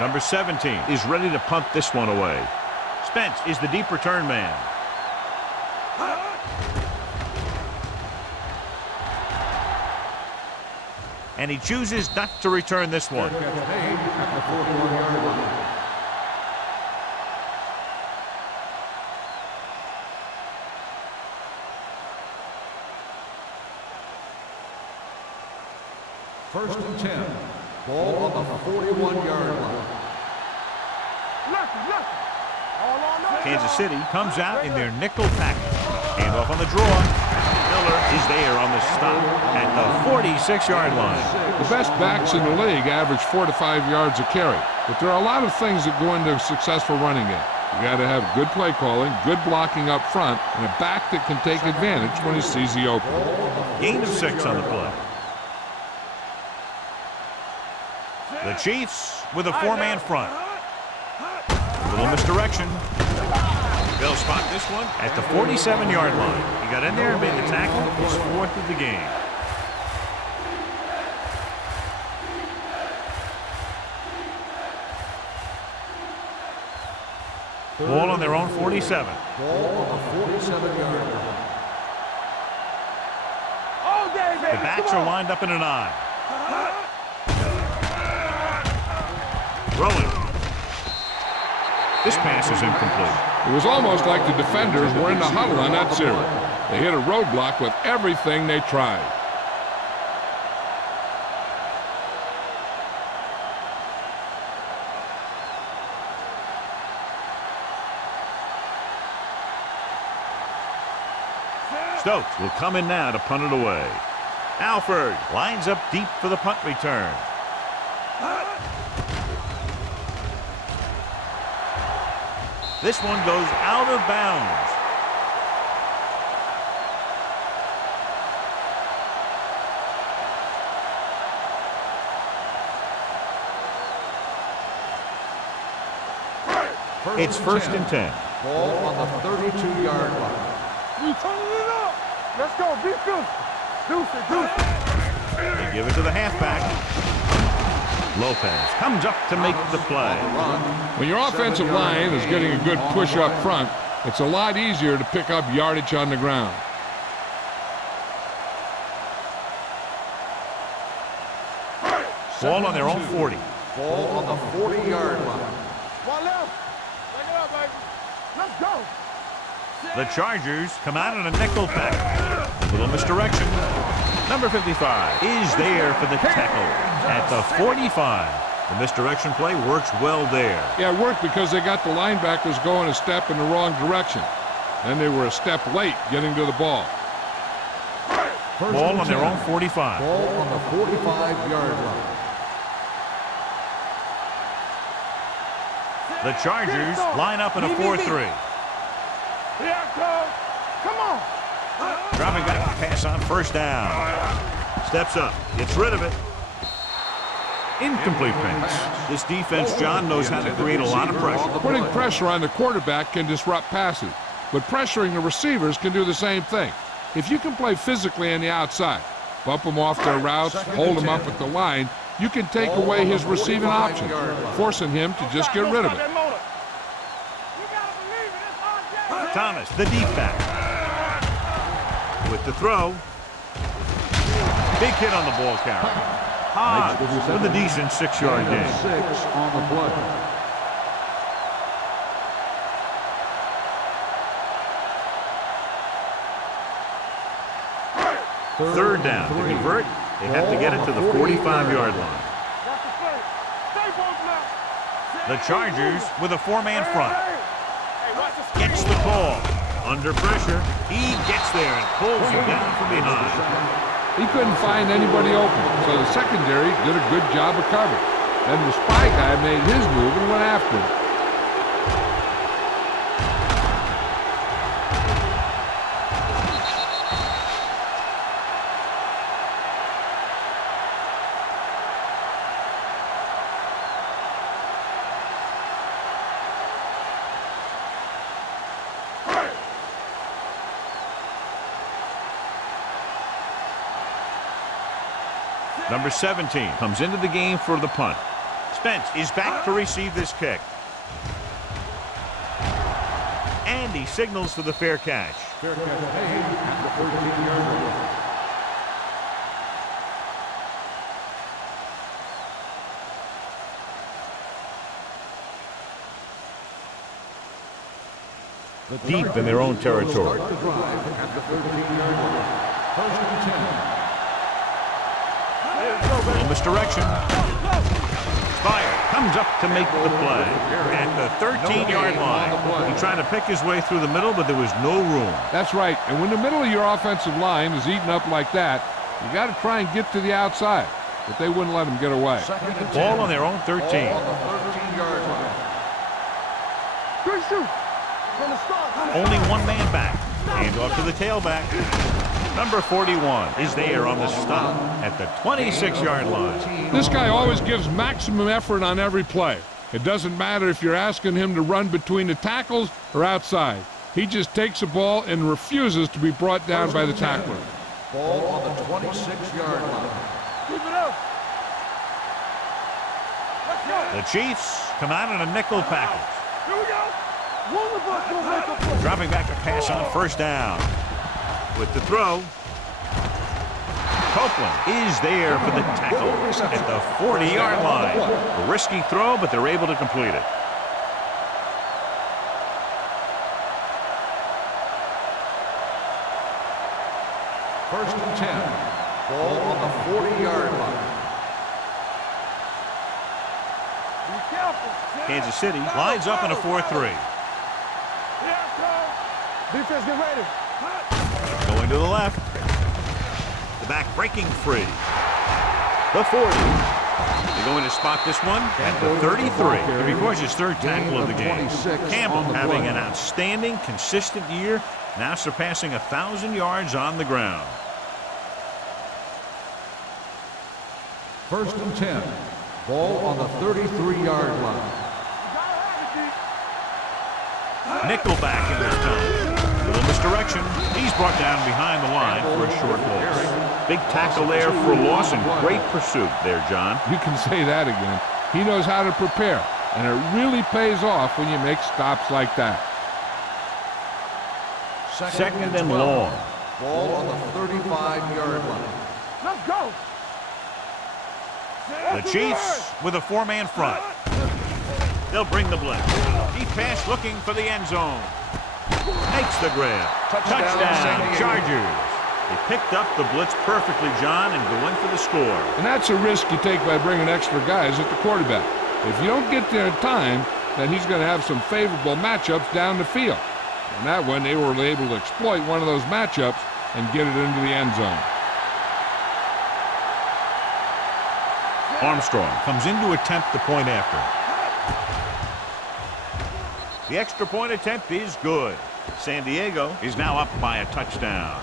Number 17 is ready to punt this one away. Spence is the deep return man. And he chooses not to return this one. First and 10. Ball on the 41-yard line. Kansas City comes out in their nickel package. Handoff on the draw. Miller is there on the stop at the 46-yard line. The best backs in the league average 4 to 5 yards a carry, but there are a lot of things that go into a successful running game. You got to have good play calling, good blocking up front, and a back that can take advantage when he sees the opening. Gain of 6 on the play. The Chiefs with a 4-man front. A little misdirection. They'll spot this one at the 47-yard line. He got in there and made the tackle. His 4th of the game. Ball on their own 47. Ball on the 47-yard line. The backs are lined up in an eye. Throwing. This pass is incomplete. It was almost like the defenders were in the huddle on that series. They hit a roadblock with everything they tried. Stokes will come in now to punt it away. Alford lines up deep for the punt return. This one goes out of bounds. It's first and 10. Ball on the 32-yard line. We turning it up. Let's go. Be good. Deuce it. They give it to the halfback. Lopez comes up to make the play. When your offensive line is getting a good push up front, it's a lot easier to pick up yardage on the ground. Ball on their own 40. Ball on the 40-yard line. One left. Take it up, baby. Let's go. The Chargers come out in a nickel pack. Little misdirection. Number 55 is there for the tackle at the 45. The misdirection play works well there. Yeah, it worked because they got the linebackers going a step in the wrong direction. Then they were a step late getting to the ball. Ball on their own 45. Ball on the 45-yard line. The Chargers line up in a 4-3. Here I come. Come on. Dropping back to pass on first down. Steps up, gets rid of it. Incomplete pass. This defense, John, knows how to create a lot of pressure. Putting pressure on the quarterback can disrupt passes, but pressuring the receivers can do the same thing. If you can play physically on the outside, bump them off their routes, hold them up at the line, you can take away his receiving option, forcing him to just get rid of it. Thomas, the deep back. With the throw. Big hit on the ball carrier. Hodge with a decent 6-yard gain. 6 on the play. Third down. To convert, they have to get it to the 45-yard line. The Chargers with a 4-man front. Gets the call. Under pressure, he gets there and pulls him down from behind. He couldn't find anybody open, so the secondary did a good job of covering. Then the spy guy made his move and went after him. Number 17 comes into the game for the punt. Spence is back to receive this kick. And he signals for the fair catch. Fair catch made at the 13-yard line. Deep in their own territory. Start the drive at the 13-yard line. First and 10. Let's go, Little misdirection. Spire comes up to make the play at the 13-yard line. He tried to pick his way through the middle, but there was no room. That's right. And when the middle of your offensive line is eaten up like that, you got to try and get to the outside. But they wouldn't let him get away. Ball on their own 13. Ball on the 13-yard line. Only one man back. Hand off to the tailback. Number 41 is there on the stop at the 26-yard line. This guy always gives maximum effort on every play. It doesn't matter if you're asking him to run between the tackles or outside. He just takes the ball and refuses to be brought down by the tackler. Ball on the 26-yard line. Keep it up. Let's go. The Chiefs come out in a nickel package. Here we go. One of us will make a play. Dropping back a pass on first down. With the throw, Copeland is there for the tackle at the 40-yard line. A risky throw, but they're able to complete it. First and 10. Ball on the 40-yard line. Be careful. Kansas City lines up in a 4-3. Defense, get ready. Going to the left. The back breaking free. The 40. They're going to spot this one at the 33. It records his third tackle of the game. Campbell having an outstanding, consistent year, now surpassing 1,000 yards on the ground. First and 10. Ball on the 33-yard line. Nickelback in this time. Little misdirection. He's brought down behind the line for a short loss. Big tackle there for a loss and great pursuit there, John. You can say that again. He knows how to prepare, and it really pays off when you make stops like that. Second and long. Ball on the 35-yard line. Let's go. The Chiefs with a four-man front. They'll bring the blitz. Deep pass looking for the end zone. Makes the grab. Touchdown, Chargers. They picked up the blitz perfectly, John, and going for the score. And that's a risk you take by bringing extra guys at the quarterback. If you don't get there in time, then he's going to have some favorable matchups down the field. And that one, they were able to exploit one of those matchups and get it into the end zone. Armstrong comes in to attempt the point after. The extra point attempt is good. San Diego is now up by a touchdown.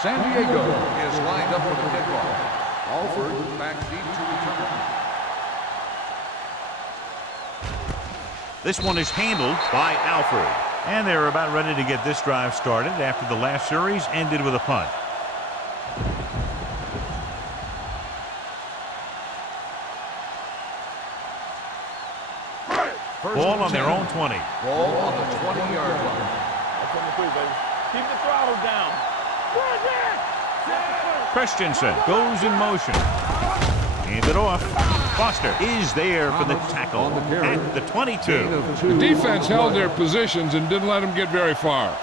San Diego is lined up for the kickoff. Alford back deep to return. This one is handled by Alford. And they're about ready to get this drive started after the last series ended with a punt. Ball on their own 20. Ball on the 20-yard line. That's on the 3, baby. Keep the throttle down. Christensen goes in motion. Hand it off. Foster is there for the tackle at the 22. The defense held their positions and didn't let them get very far.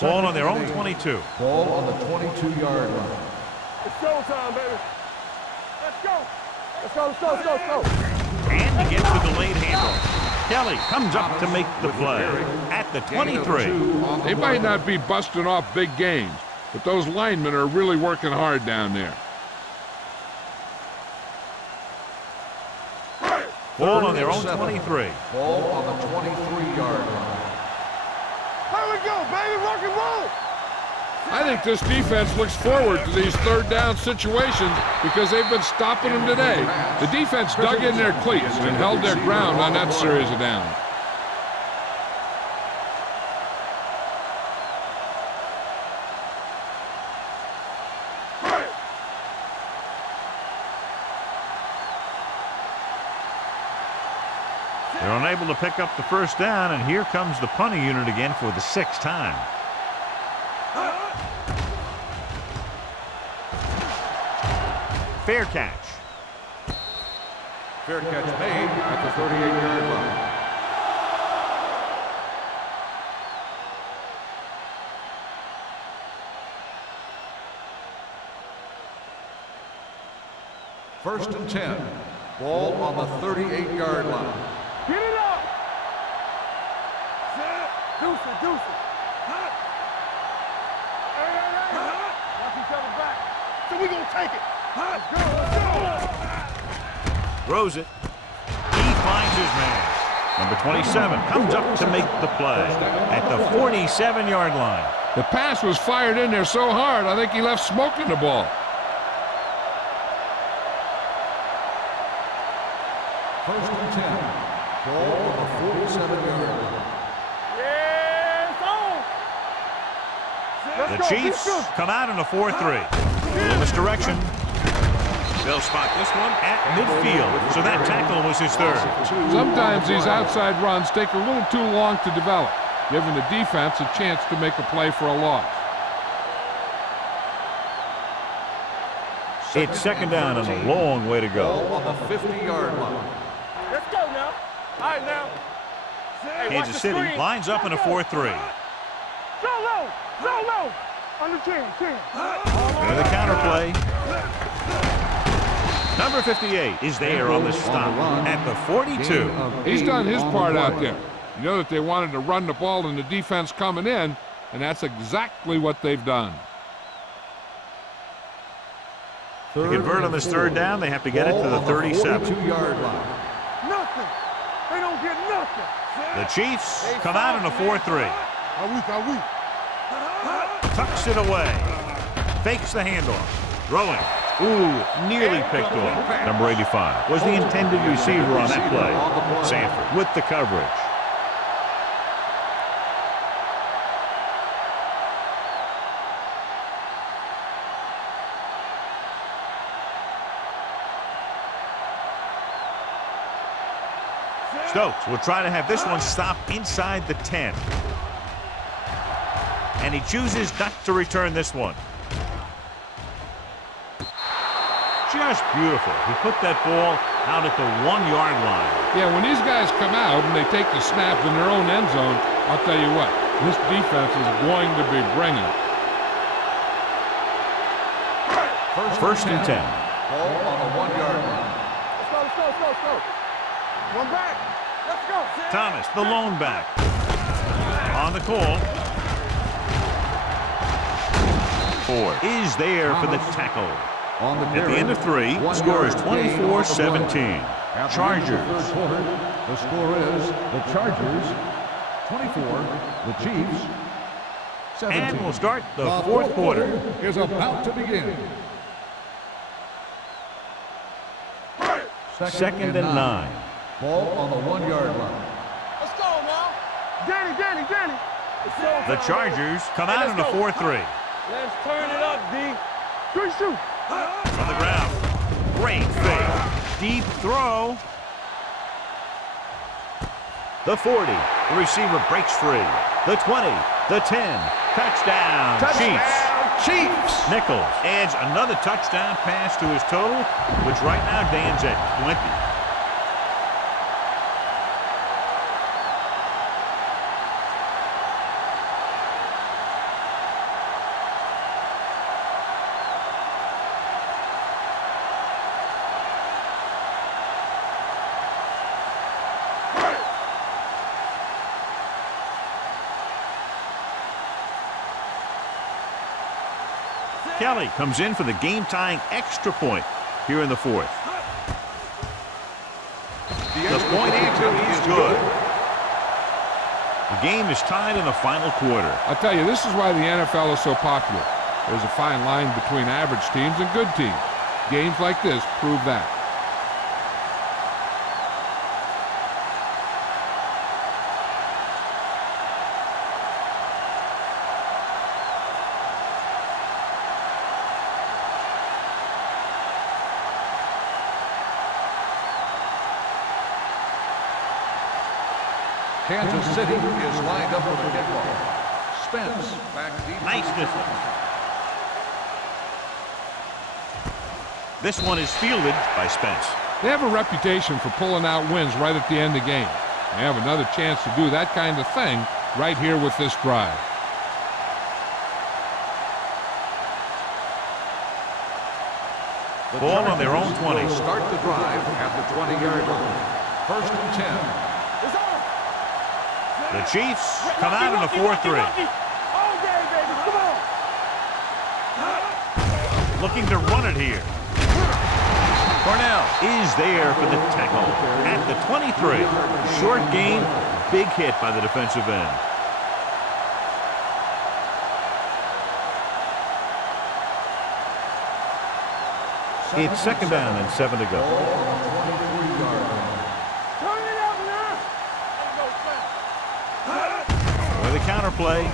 Ball on their own 22. Ball on the 22-yard line. It's showtime, baby. Let's go. Let's go, let's go, let's go, let's go. And he gets the delayed handoff. Kelly comes up to make the play at the 23. They might not be busting off big games, but those linemen are really working hard down there. Ball on their own 23. Ball on the 23-yard line. Here we go, baby. Rock and roll. I think this defense looks forward to these third down situations because they've been stopping them today. The defense dug in their cleats and held their ground on that series of downs. They're unable to pick up the first down, and here comes the punting unit again for the 6th time. Fair catch. Fair catch made at the 38-yard line. First and 10. Ball on the 38-yard line. Get it up. Deuce it, deuce it. Hey. Watch each other back. So we gonna take it. Let's go. Throws it. He finds his man. Number 27 comes up to make the play at the 47-yard line. The pass was fired in there so hard, I think he left smoke in the ball. First and 10. Ball on the 47-yard line. The Chiefs come out in a 4-3. Little misdirection. They'll spot this one at midfield. So that tackle was his third. Sometimes these outside runs take a little too long to develop, giving the defense a chance to make a play for a loss. It's second down and a long way to go. Ball on the 50-yard line. Let's go now. All right, now. Hey, Kansas City lines up in a 4-3. So low. Under 10. And the counter play. Number 58 is there on the stop at the 42. He's done his part out there. You know that they wanted to run the ball and the defense coming in, and that's exactly what they've done. To convert on this third down, they have to get it to the 37. 42-yard line. Nothing. They don't get nothing. The Chiefs come out in a 4-3. Are we? Tucks it away. Fakes the handoff. Throwing. Ooh, nearly picked off. Number 85 was the intended receiver on that play. Sanford with the coverage. Stokes will try to have this one stop inside the 10. And he chooses not to return this one. Just beautiful. He put that ball out at the 1-yard line. Yeah, when these guys come out and they take the snap in their own end zone, I'll tell you what, this defense is going to be bringing it. First and 10. Ball on the 1-yard line. Let's go. One back. Let's go. Thomas, the lone back. On the call. Ford is there for the tackle. On the At the end of 3, the score is 24-17. Chargers. The score is the Chargers 24, the Chiefs 17. And we'll start the fourth quarter. Is about to begin. Second and 9. Ball on the 1-yard line. Let's go now. Danny. The Chargers come out in a 4-3. Let's turn it up, D. 3-2. On the ground. Great fake. Deep throw. The 40. The receiver breaks free. The 20. The 10. Touchdown. Chiefs. Nichols adds another touchdown pass to his total, which right now stands at 20. Kelly comes in for the game-tying extra point here in the fourth. The point answer is good. The game is tied in the final quarter. I'll tell you, this is why the NFL is so popular. There's a fine line between average teams and good teams. Games like this prove that. Kansas City is lined up for the kickoff. Spence back deep. Nice distance. This one is fielded by Spence. They have a reputation for pulling out wins right at the end of the game. They have another chance to do that kind of thing right here with this drive. Ball on their own 20. Start the drive at the 20-yard line. 1st and 10. The Chiefs come out in a 4-3. Looking to run it here. Cornell is there for the tackle at the 23. Short gain, big hit by the defensive end. It's 2nd down and 7 to go. With a counter play,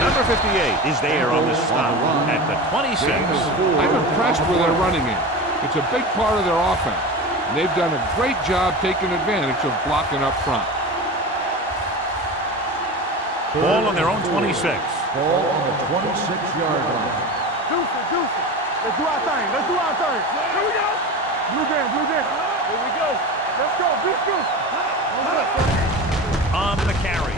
number 58 is there on the stop at the 26. I'm impressed with their running game. It's a big part of their offense, and they've done a great job taking advantage of blocking up front. Ball on their own 26. Ball on the 26-yard line. Deuce. Let's do our thing. Here we go. Blue jam. Here we go. Let's go. On the carry.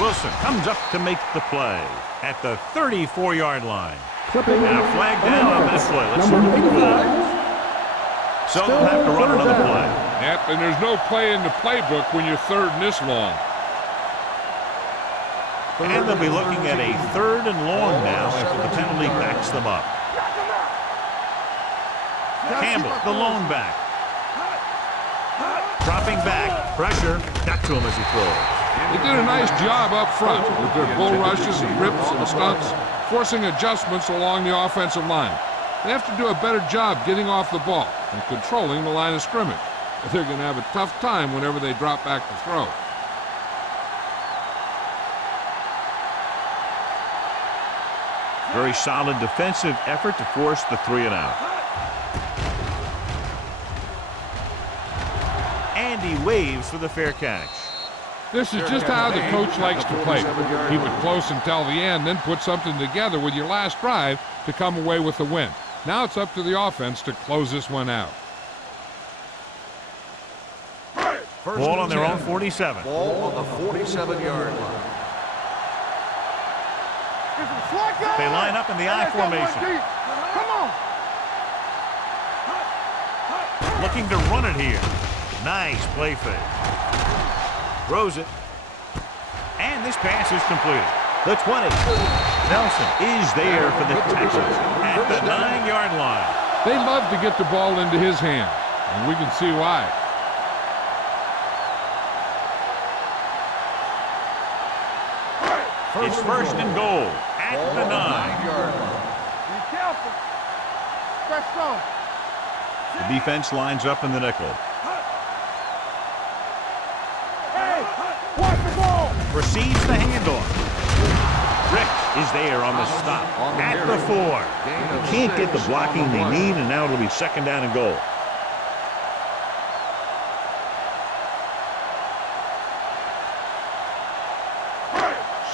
Wilson comes up to make the play at the 34-yard line. Clipping. Now flag down on this play. Let's see what the call is. So they'll have to run another play. Yep, and there's no play in the playbook when you're third and this long. And they'll be looking at a 3rd and long now after the penalty backs them up. Campbell, the lone back. Dropping back. Pressure. Got to him as he throws. They did a nice job up front with their bull rushes and rips and stunts, forcing adjustments along the offensive line. They have to do a better job getting off the ball and controlling the line of scrimmage. They're going to have a tough time whenever they drop back to throw. Very solid defensive effort to force the 3 and out. And he waves for the fair catch. This is just how the coach likes to play. Keep it close until the end, then put something together with your last drive to come away with the win. Now it's up to the offense to close this one out. Ball on their own 47. Ball on the 47-yard line. They line up in the I formation. Come on. Looking to run it here. Nice play fake. Throws it. And this pass is completed. The 20. Nelson is there for the tackle at the 9-yard line. They love to get the ball into his hands, and we can see why. It's 1st and goal at the 9. Be careful. Press strong. The defense lines up in the nickel. Hey, watch the ball. Receives the handoff. Rick is there on the stop at the 4. They can't get the blocking they need, and now it'll be 2nd down and goal.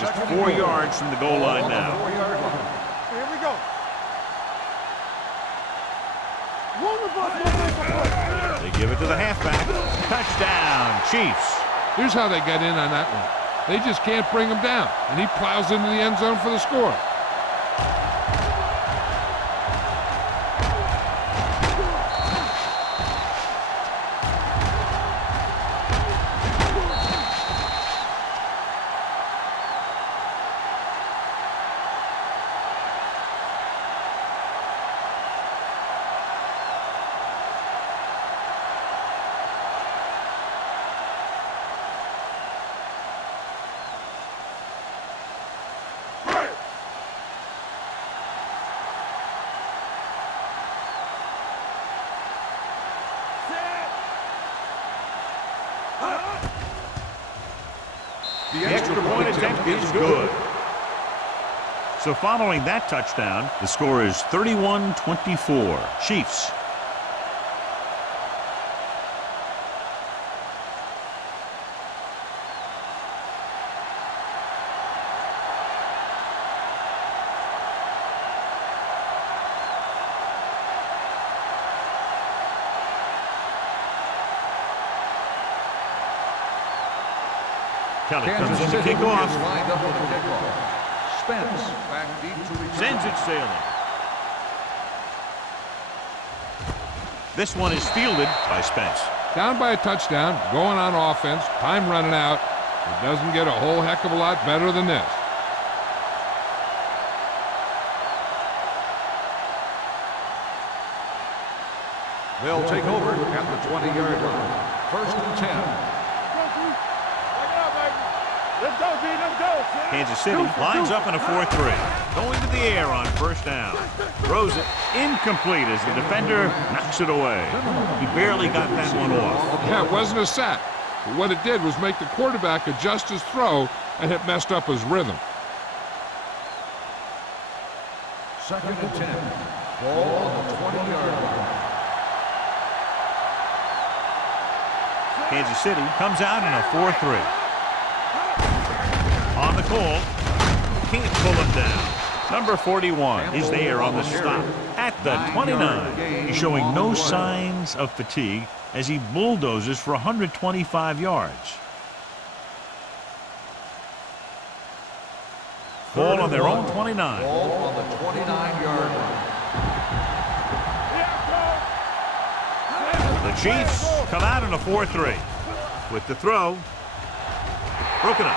Just 4 yards from the goal line now. Here we go. They give it to the halfback. Touchdown, Chiefs. Here's how they got in on that one. They just can't bring him down, and he plows into the end zone for the score. The extra point attempt is good. So following that touchdown, the score is 31-24. Chiefs. Kelly comes Kansas in to City kick off. is lined up for the kickoff. Spence back deep to return. Sends it sailing. This one is fielded by Spence. Down by a touchdown, going on offense, time running out. It doesn't get a whole heck of a lot better than this. They'll take over at the 20-yard line. 1st and 10. Let's go, D. Let's go. Kansas City lines up in a 4-3. Going to the air on 1st down. Throws it incomplete as the defender knocks it away. He barely got that one off. Yeah, it wasn't a sack. But what it did was make the quarterback adjust his throw, and it messed up his rhythm. 2nd and 10. Ball on the 20-yard line. Kansas City comes out in a 4-3. On the call, can't pull him down. Number 41 is there on the stop at the 29. He's showing no signs of fatigue as he bulldozes for 125 yards. Ball on their own 29. Ball on the 29-yard line. The Chiefs come out in a 4-3. With the throw, broken up.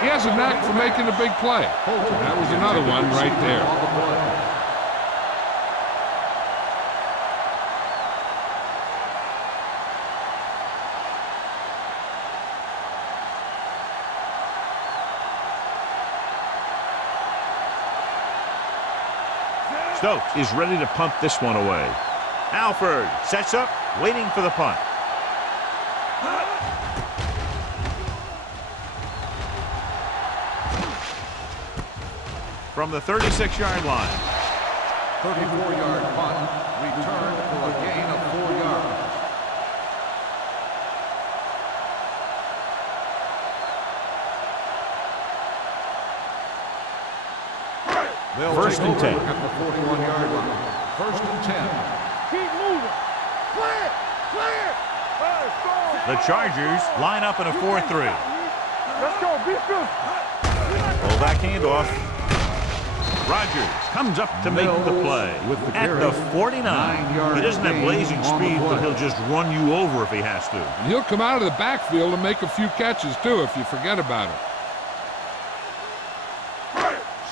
He has a knack for making a big play. That was another one right there. Stokes is ready to punt this one away. Alford sets up, waiting for the punt. From the 36-yard line. 34-yard punt, returned for a gain of 4 yards. They'll 1st and 10. At the 41-yard line. 1st and 10. Keep moving. Clear. Clear. The Chargers line up in a 4-3. Let's go. Be good. Pull back handoff. Rogers comes up to make the play at the 49. He doesn't have blazing speed, but he'll just run you over if he has to. And he'll come out of the backfield and make a few catches, too, if you forget about it.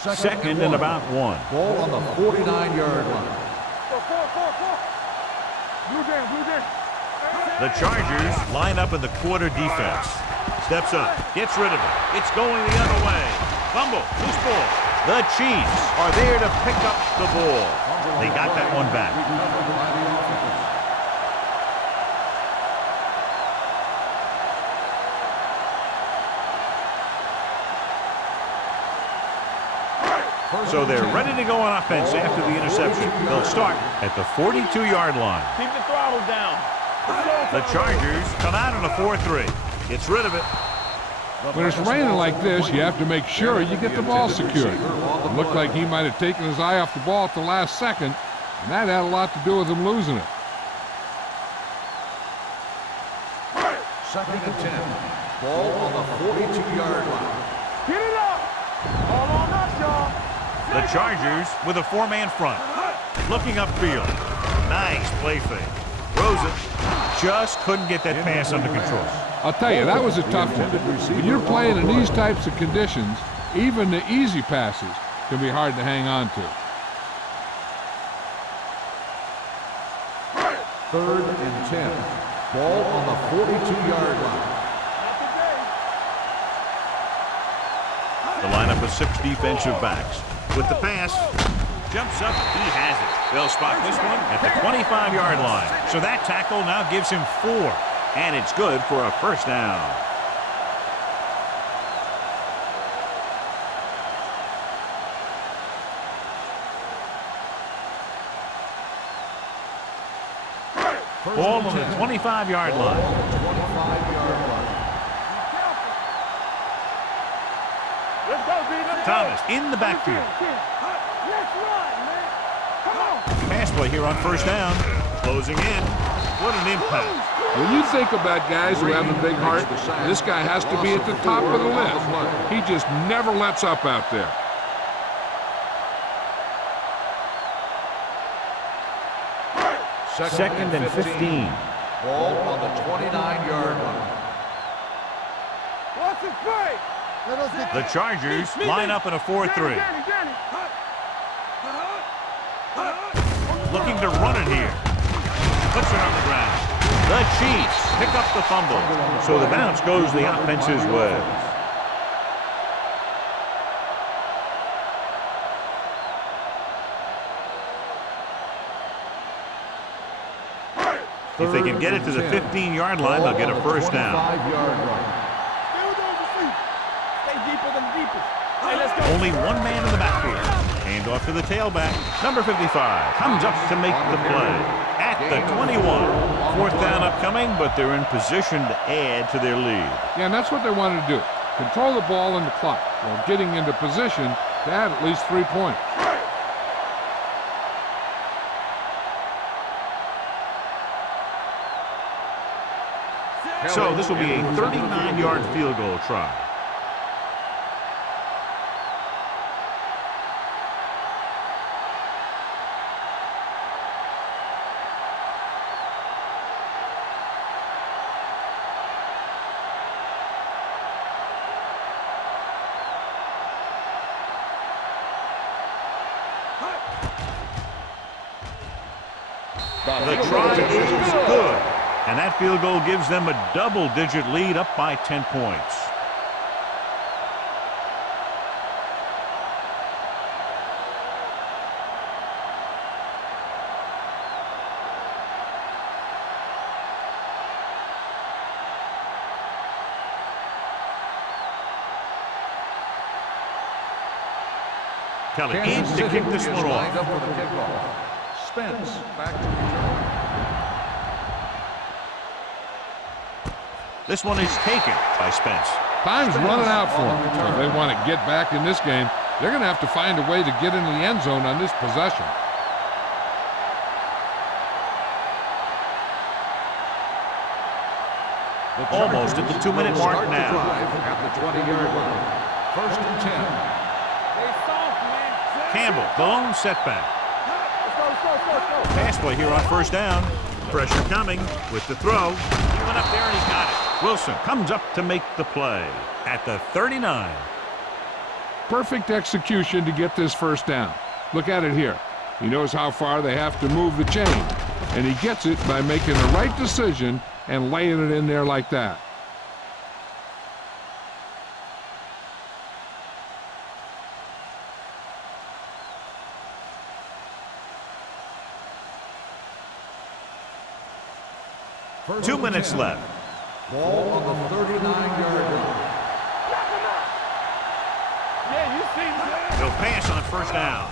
2nd and about 1. Ball on the 49-yard line. Blue down. The Chargers line up in the quarter defense. Steps up, gets rid of it. It's going the other way. Fumble, loose ball. The Chiefs are there to pick up the ball. They got that one back. So they're ready to go on offense after the interception. They'll start at the 42-yard line. Keep the throttle down. The Chargers come out in a 4-3. Gets rid of it. When it's raining like this, you have to make sure you get the ball secured. It looked like he might have taken his eye off the ball at the last second, and that had a lot to do with him losing it. 2nd and 10. Ball on the 42-yard line. Get it up. Ball on up, y'all. The Chargers with a 4-man front. Looking upfield. Nice play fake. Throws it. Just couldn't get that pass under control. I'll tell you, that was a tough one. When you're playing in these types of conditions, even the easy passes can be hard to hang on to. 3rd and 10. Ball on the 42-yard line. The lineup of 6 defensive backs. With the pass, jumps up, he has it. They'll spot this one at the 25-yard line. So that tackle now gives him 4, and it's good for a 1st down. Ball on the 25-yard line. 25-yard line. Let's go, D. Let's go. Thomas in the backfield. Let's run, man. Come on. Pass play here on 1st down. Closing in. What an impact. When you think about guys who have a big heart, this guy has to be at the top of the list. He just never lets up out there. Second and 15. Ball on the 29-yard line. What's the play? The Chargers line up in a 4-3. Looking to run it here. Puts it on the ground. The Chiefs pick up the fumble. So the bounce goes the offense's way. If they can get it to the 15-yard line, they'll get a first down. Only one man in the backfield. Hand off to the tailback. Number 55 comes up to make the play at the 21. Fourth down upcoming, but they're in position to add to their lead. Yeah, and that's what they wanted to do. Control the ball and the clock while getting into position to add at least 3 points. So this will be a 39-yard field goal try. The try is good. And that field goal gives them a double-digit lead, up by 10 points. Kelly aims to kick this one off. Spence back to return. This one is taken by Spence. Time's running out for them. So if they want to get back in this game, they're going to have to find a way to get into the end zone on this possession. Almost at the 2-minute mark now. At the 20-yard line. First and 10. Campbell, the lone setback. Pass play here on first down. Pressure coming with the throw. He went up there and he got it. Wilson comes up to make the play at the 39. Perfect execution to get this first down. Look at it here. He knows how far they have to move the chain, and he gets it by making the right decision and laying it in there like that. First 2 and minutes 10. left. Ball on the 39-yard line. Yeah, you see that? He'll pass on first down.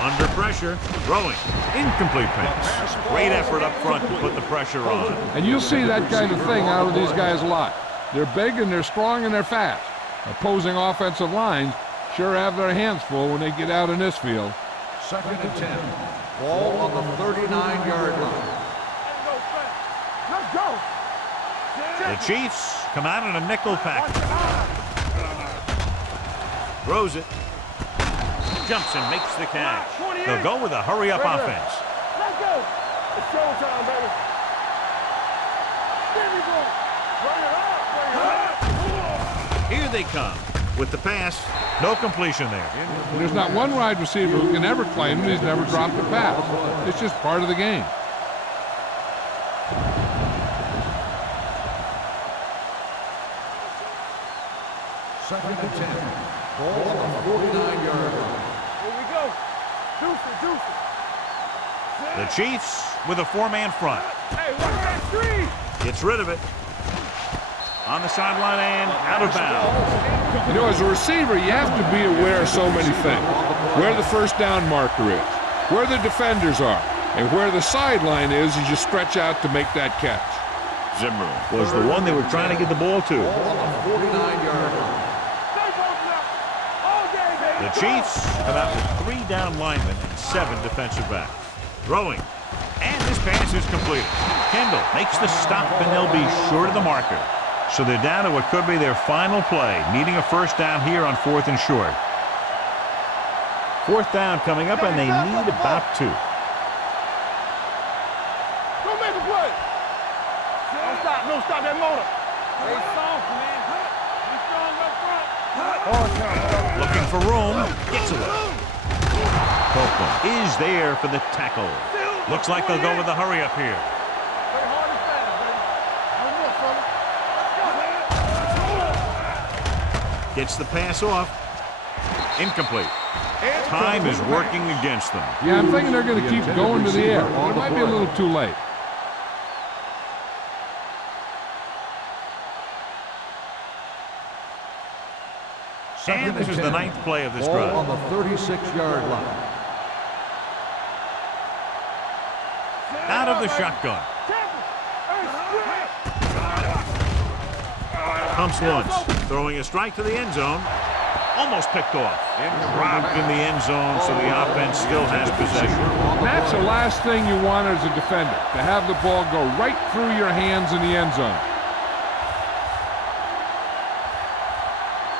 Under pressure, throwing. Incomplete pass. Great effort up front to put the pressure on. And you'll see that kind of thing out of these guys a lot. They're big and they're strong and they're fast. Opposing offensive lines sure have their hands full when they get out in this field. Second and 10. Ball on the 39-yard line. Let's go. The Chiefs come out in a nickel package. Throws it. Jumps and makes the catch. They'll go with a hurry-up offense. Let's go. It's showtime, baby. Bring it up. Here they come with the pass. No completion there. There's not one wide receiver who can ever claim that he's never dropped a pass. It's just part of the game. Second and 10. Ball on the 49-yard line. Here we go. Deuce it. The Chiefs with a 4-man front. Hey, what's that three? Gets rid of it. On the sideline and out of bounds. You know, as a receiver, you have to be aware of so many things. Where the first down marker is, where the defenders are, and where the sideline is as you stretch out to make that catch. Zimmerman was the one they were trying to get the ball to. Ball on the 49-yard line. The Chiefs come out with 3 down linemen and 7 defensive backs. Throwing. And this pass is completed. Kendall makes the stop, and they'll be short of the marker. So they're down to what could be their final play, needing a first down here on 4th and short. 4th down coming up, and they need about 2. Go make a play. Don't stop. No, stop that motor. Stay soft, man. Be strong up front. Looking for room. Gets away. Copeland is there for the tackle. Looks like they'll go with the hurry up here. Play hard and fast, baby. No more, fella. Gets the pass off. Incomplete. Time is working against them. Yeah, I'm thinking they're going to keep going to the air. But it might be a little too late. And this is the 9th play of this Ball drive. on the 36-yard line. Out of the shotgun. Pumps once. Throwing a strike to the end zone. Almost picked off. Dropped in the end zone, so the offense still has possession. That's the last thing you want as a defender, to have the ball go right through your hands in the end zone.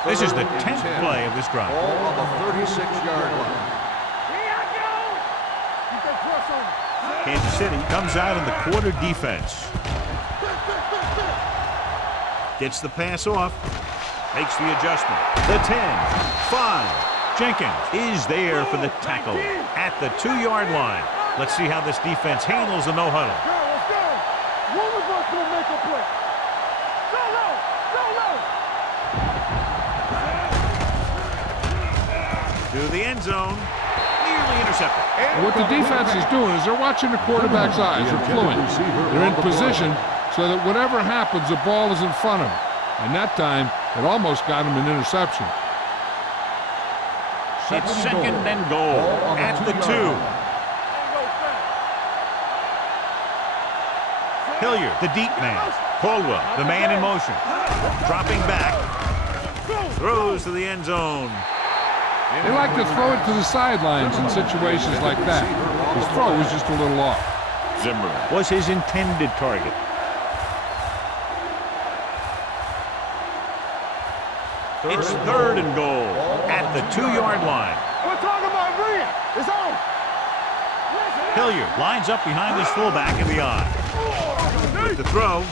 This is the 10th play of this drive. Ball on the 36-yard line. Kansas City comes out in the quarter defense. Gets the pass off. Makes the adjustment. The 10, 5. Jenkins is there for the tackle at the 2-yard line. Let's see how this defense handles the no-huddle. Let's go. One of us will make a play. Go low. Go low. To the end zone. Nearly intercepted. And what the defense is doing is they're watching the quarterback's eyes. They're fluent. They're in position so that whatever happens, the ball is in front of them. And that time, it almost got him an interception. It's 2nd and goal at the 2. Hilliard, the deep man. Caldwell, the man in motion. Dropping back. Throws to the end zone. They like to throw it to the sidelines in situations like that. His throw was just a little off. Zimmerman was his intended target. It's 3rd and goal at the 2-yard line. We're talking about Green. It's on. Hilliard lines up behind his fullback in the eye. With the throw,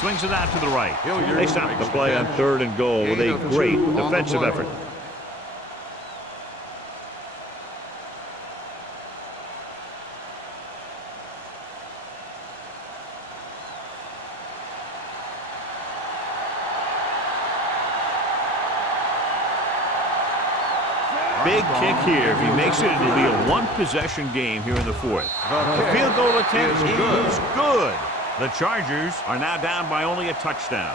swings it out to the right. They stop the play on 3rd and goal with a great defensive effort. Big kick here. If he makes it, it'll be a 1-possession game here in the 4th. The field goal attempt is good. The Chargers are now down by only a touchdown.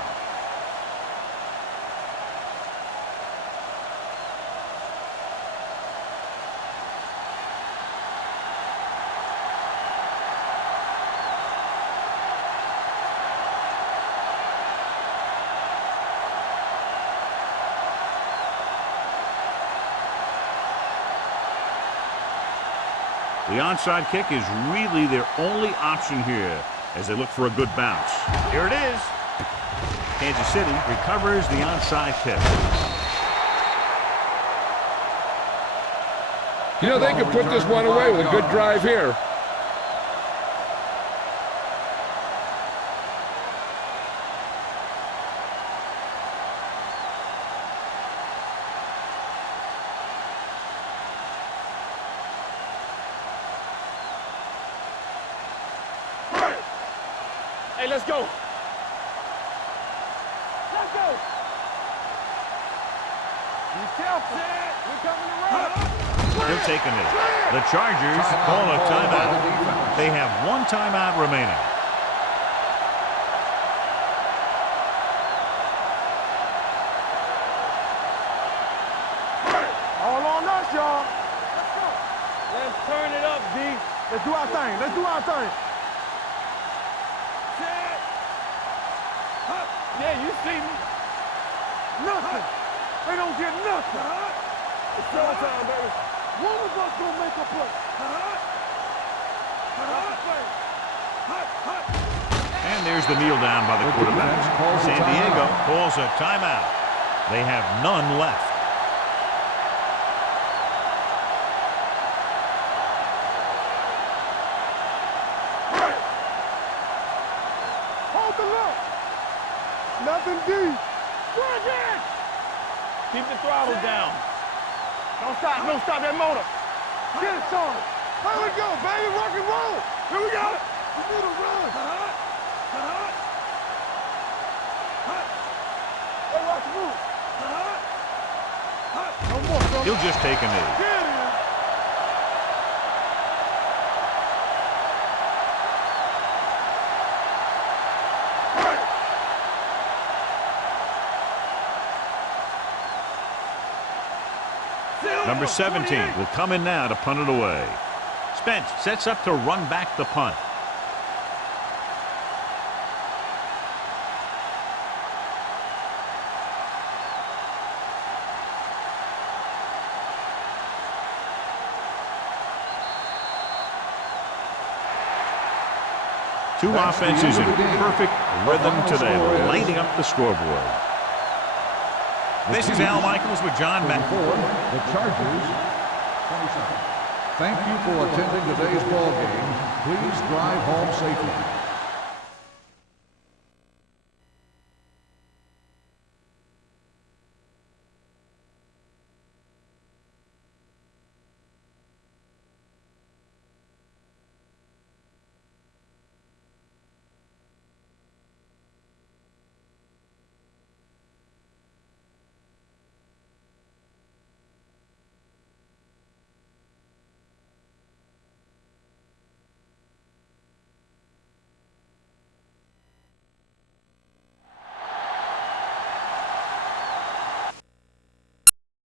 The onside kick is really their only option here as they look for a good bounce. Here it is. Kansas City recovers the onside kick. You know, they could put this one away with a good drive here. Hey, let's go. Let's go. Be careful. We're coming around. They're taking it. The Chargers call a timeout. They have 1 timeout remaining. All on us, y'all. Let's go. Let's turn it up, D. Let's do our thing. Let's do our thing. Yeah, you see me. Nothing. They don't get nothing. It's showtime, baby. One of us gonna make a play. And there's the kneel down by the quarterback. San Diego calls a timeout. They have none left. Hold the look. Nothing deep. Bring it. Keep the throttle down. Don't stop. Don't stop that motor. Get it, Tony. Here we go, baby. Rock and roll. Here we go. You need to run. Hey, watch the move. No more, bro. He'll just take a knee. Get it. Number 17 will come in now to punt it away. Spence sets up to run back the punt. Two offenses in perfect rhythm today, lighting up the scoreboard. This is Al Michaels with John Mack. The Chargers, 27. Thank you for attending today's ball game. Please drive home safely.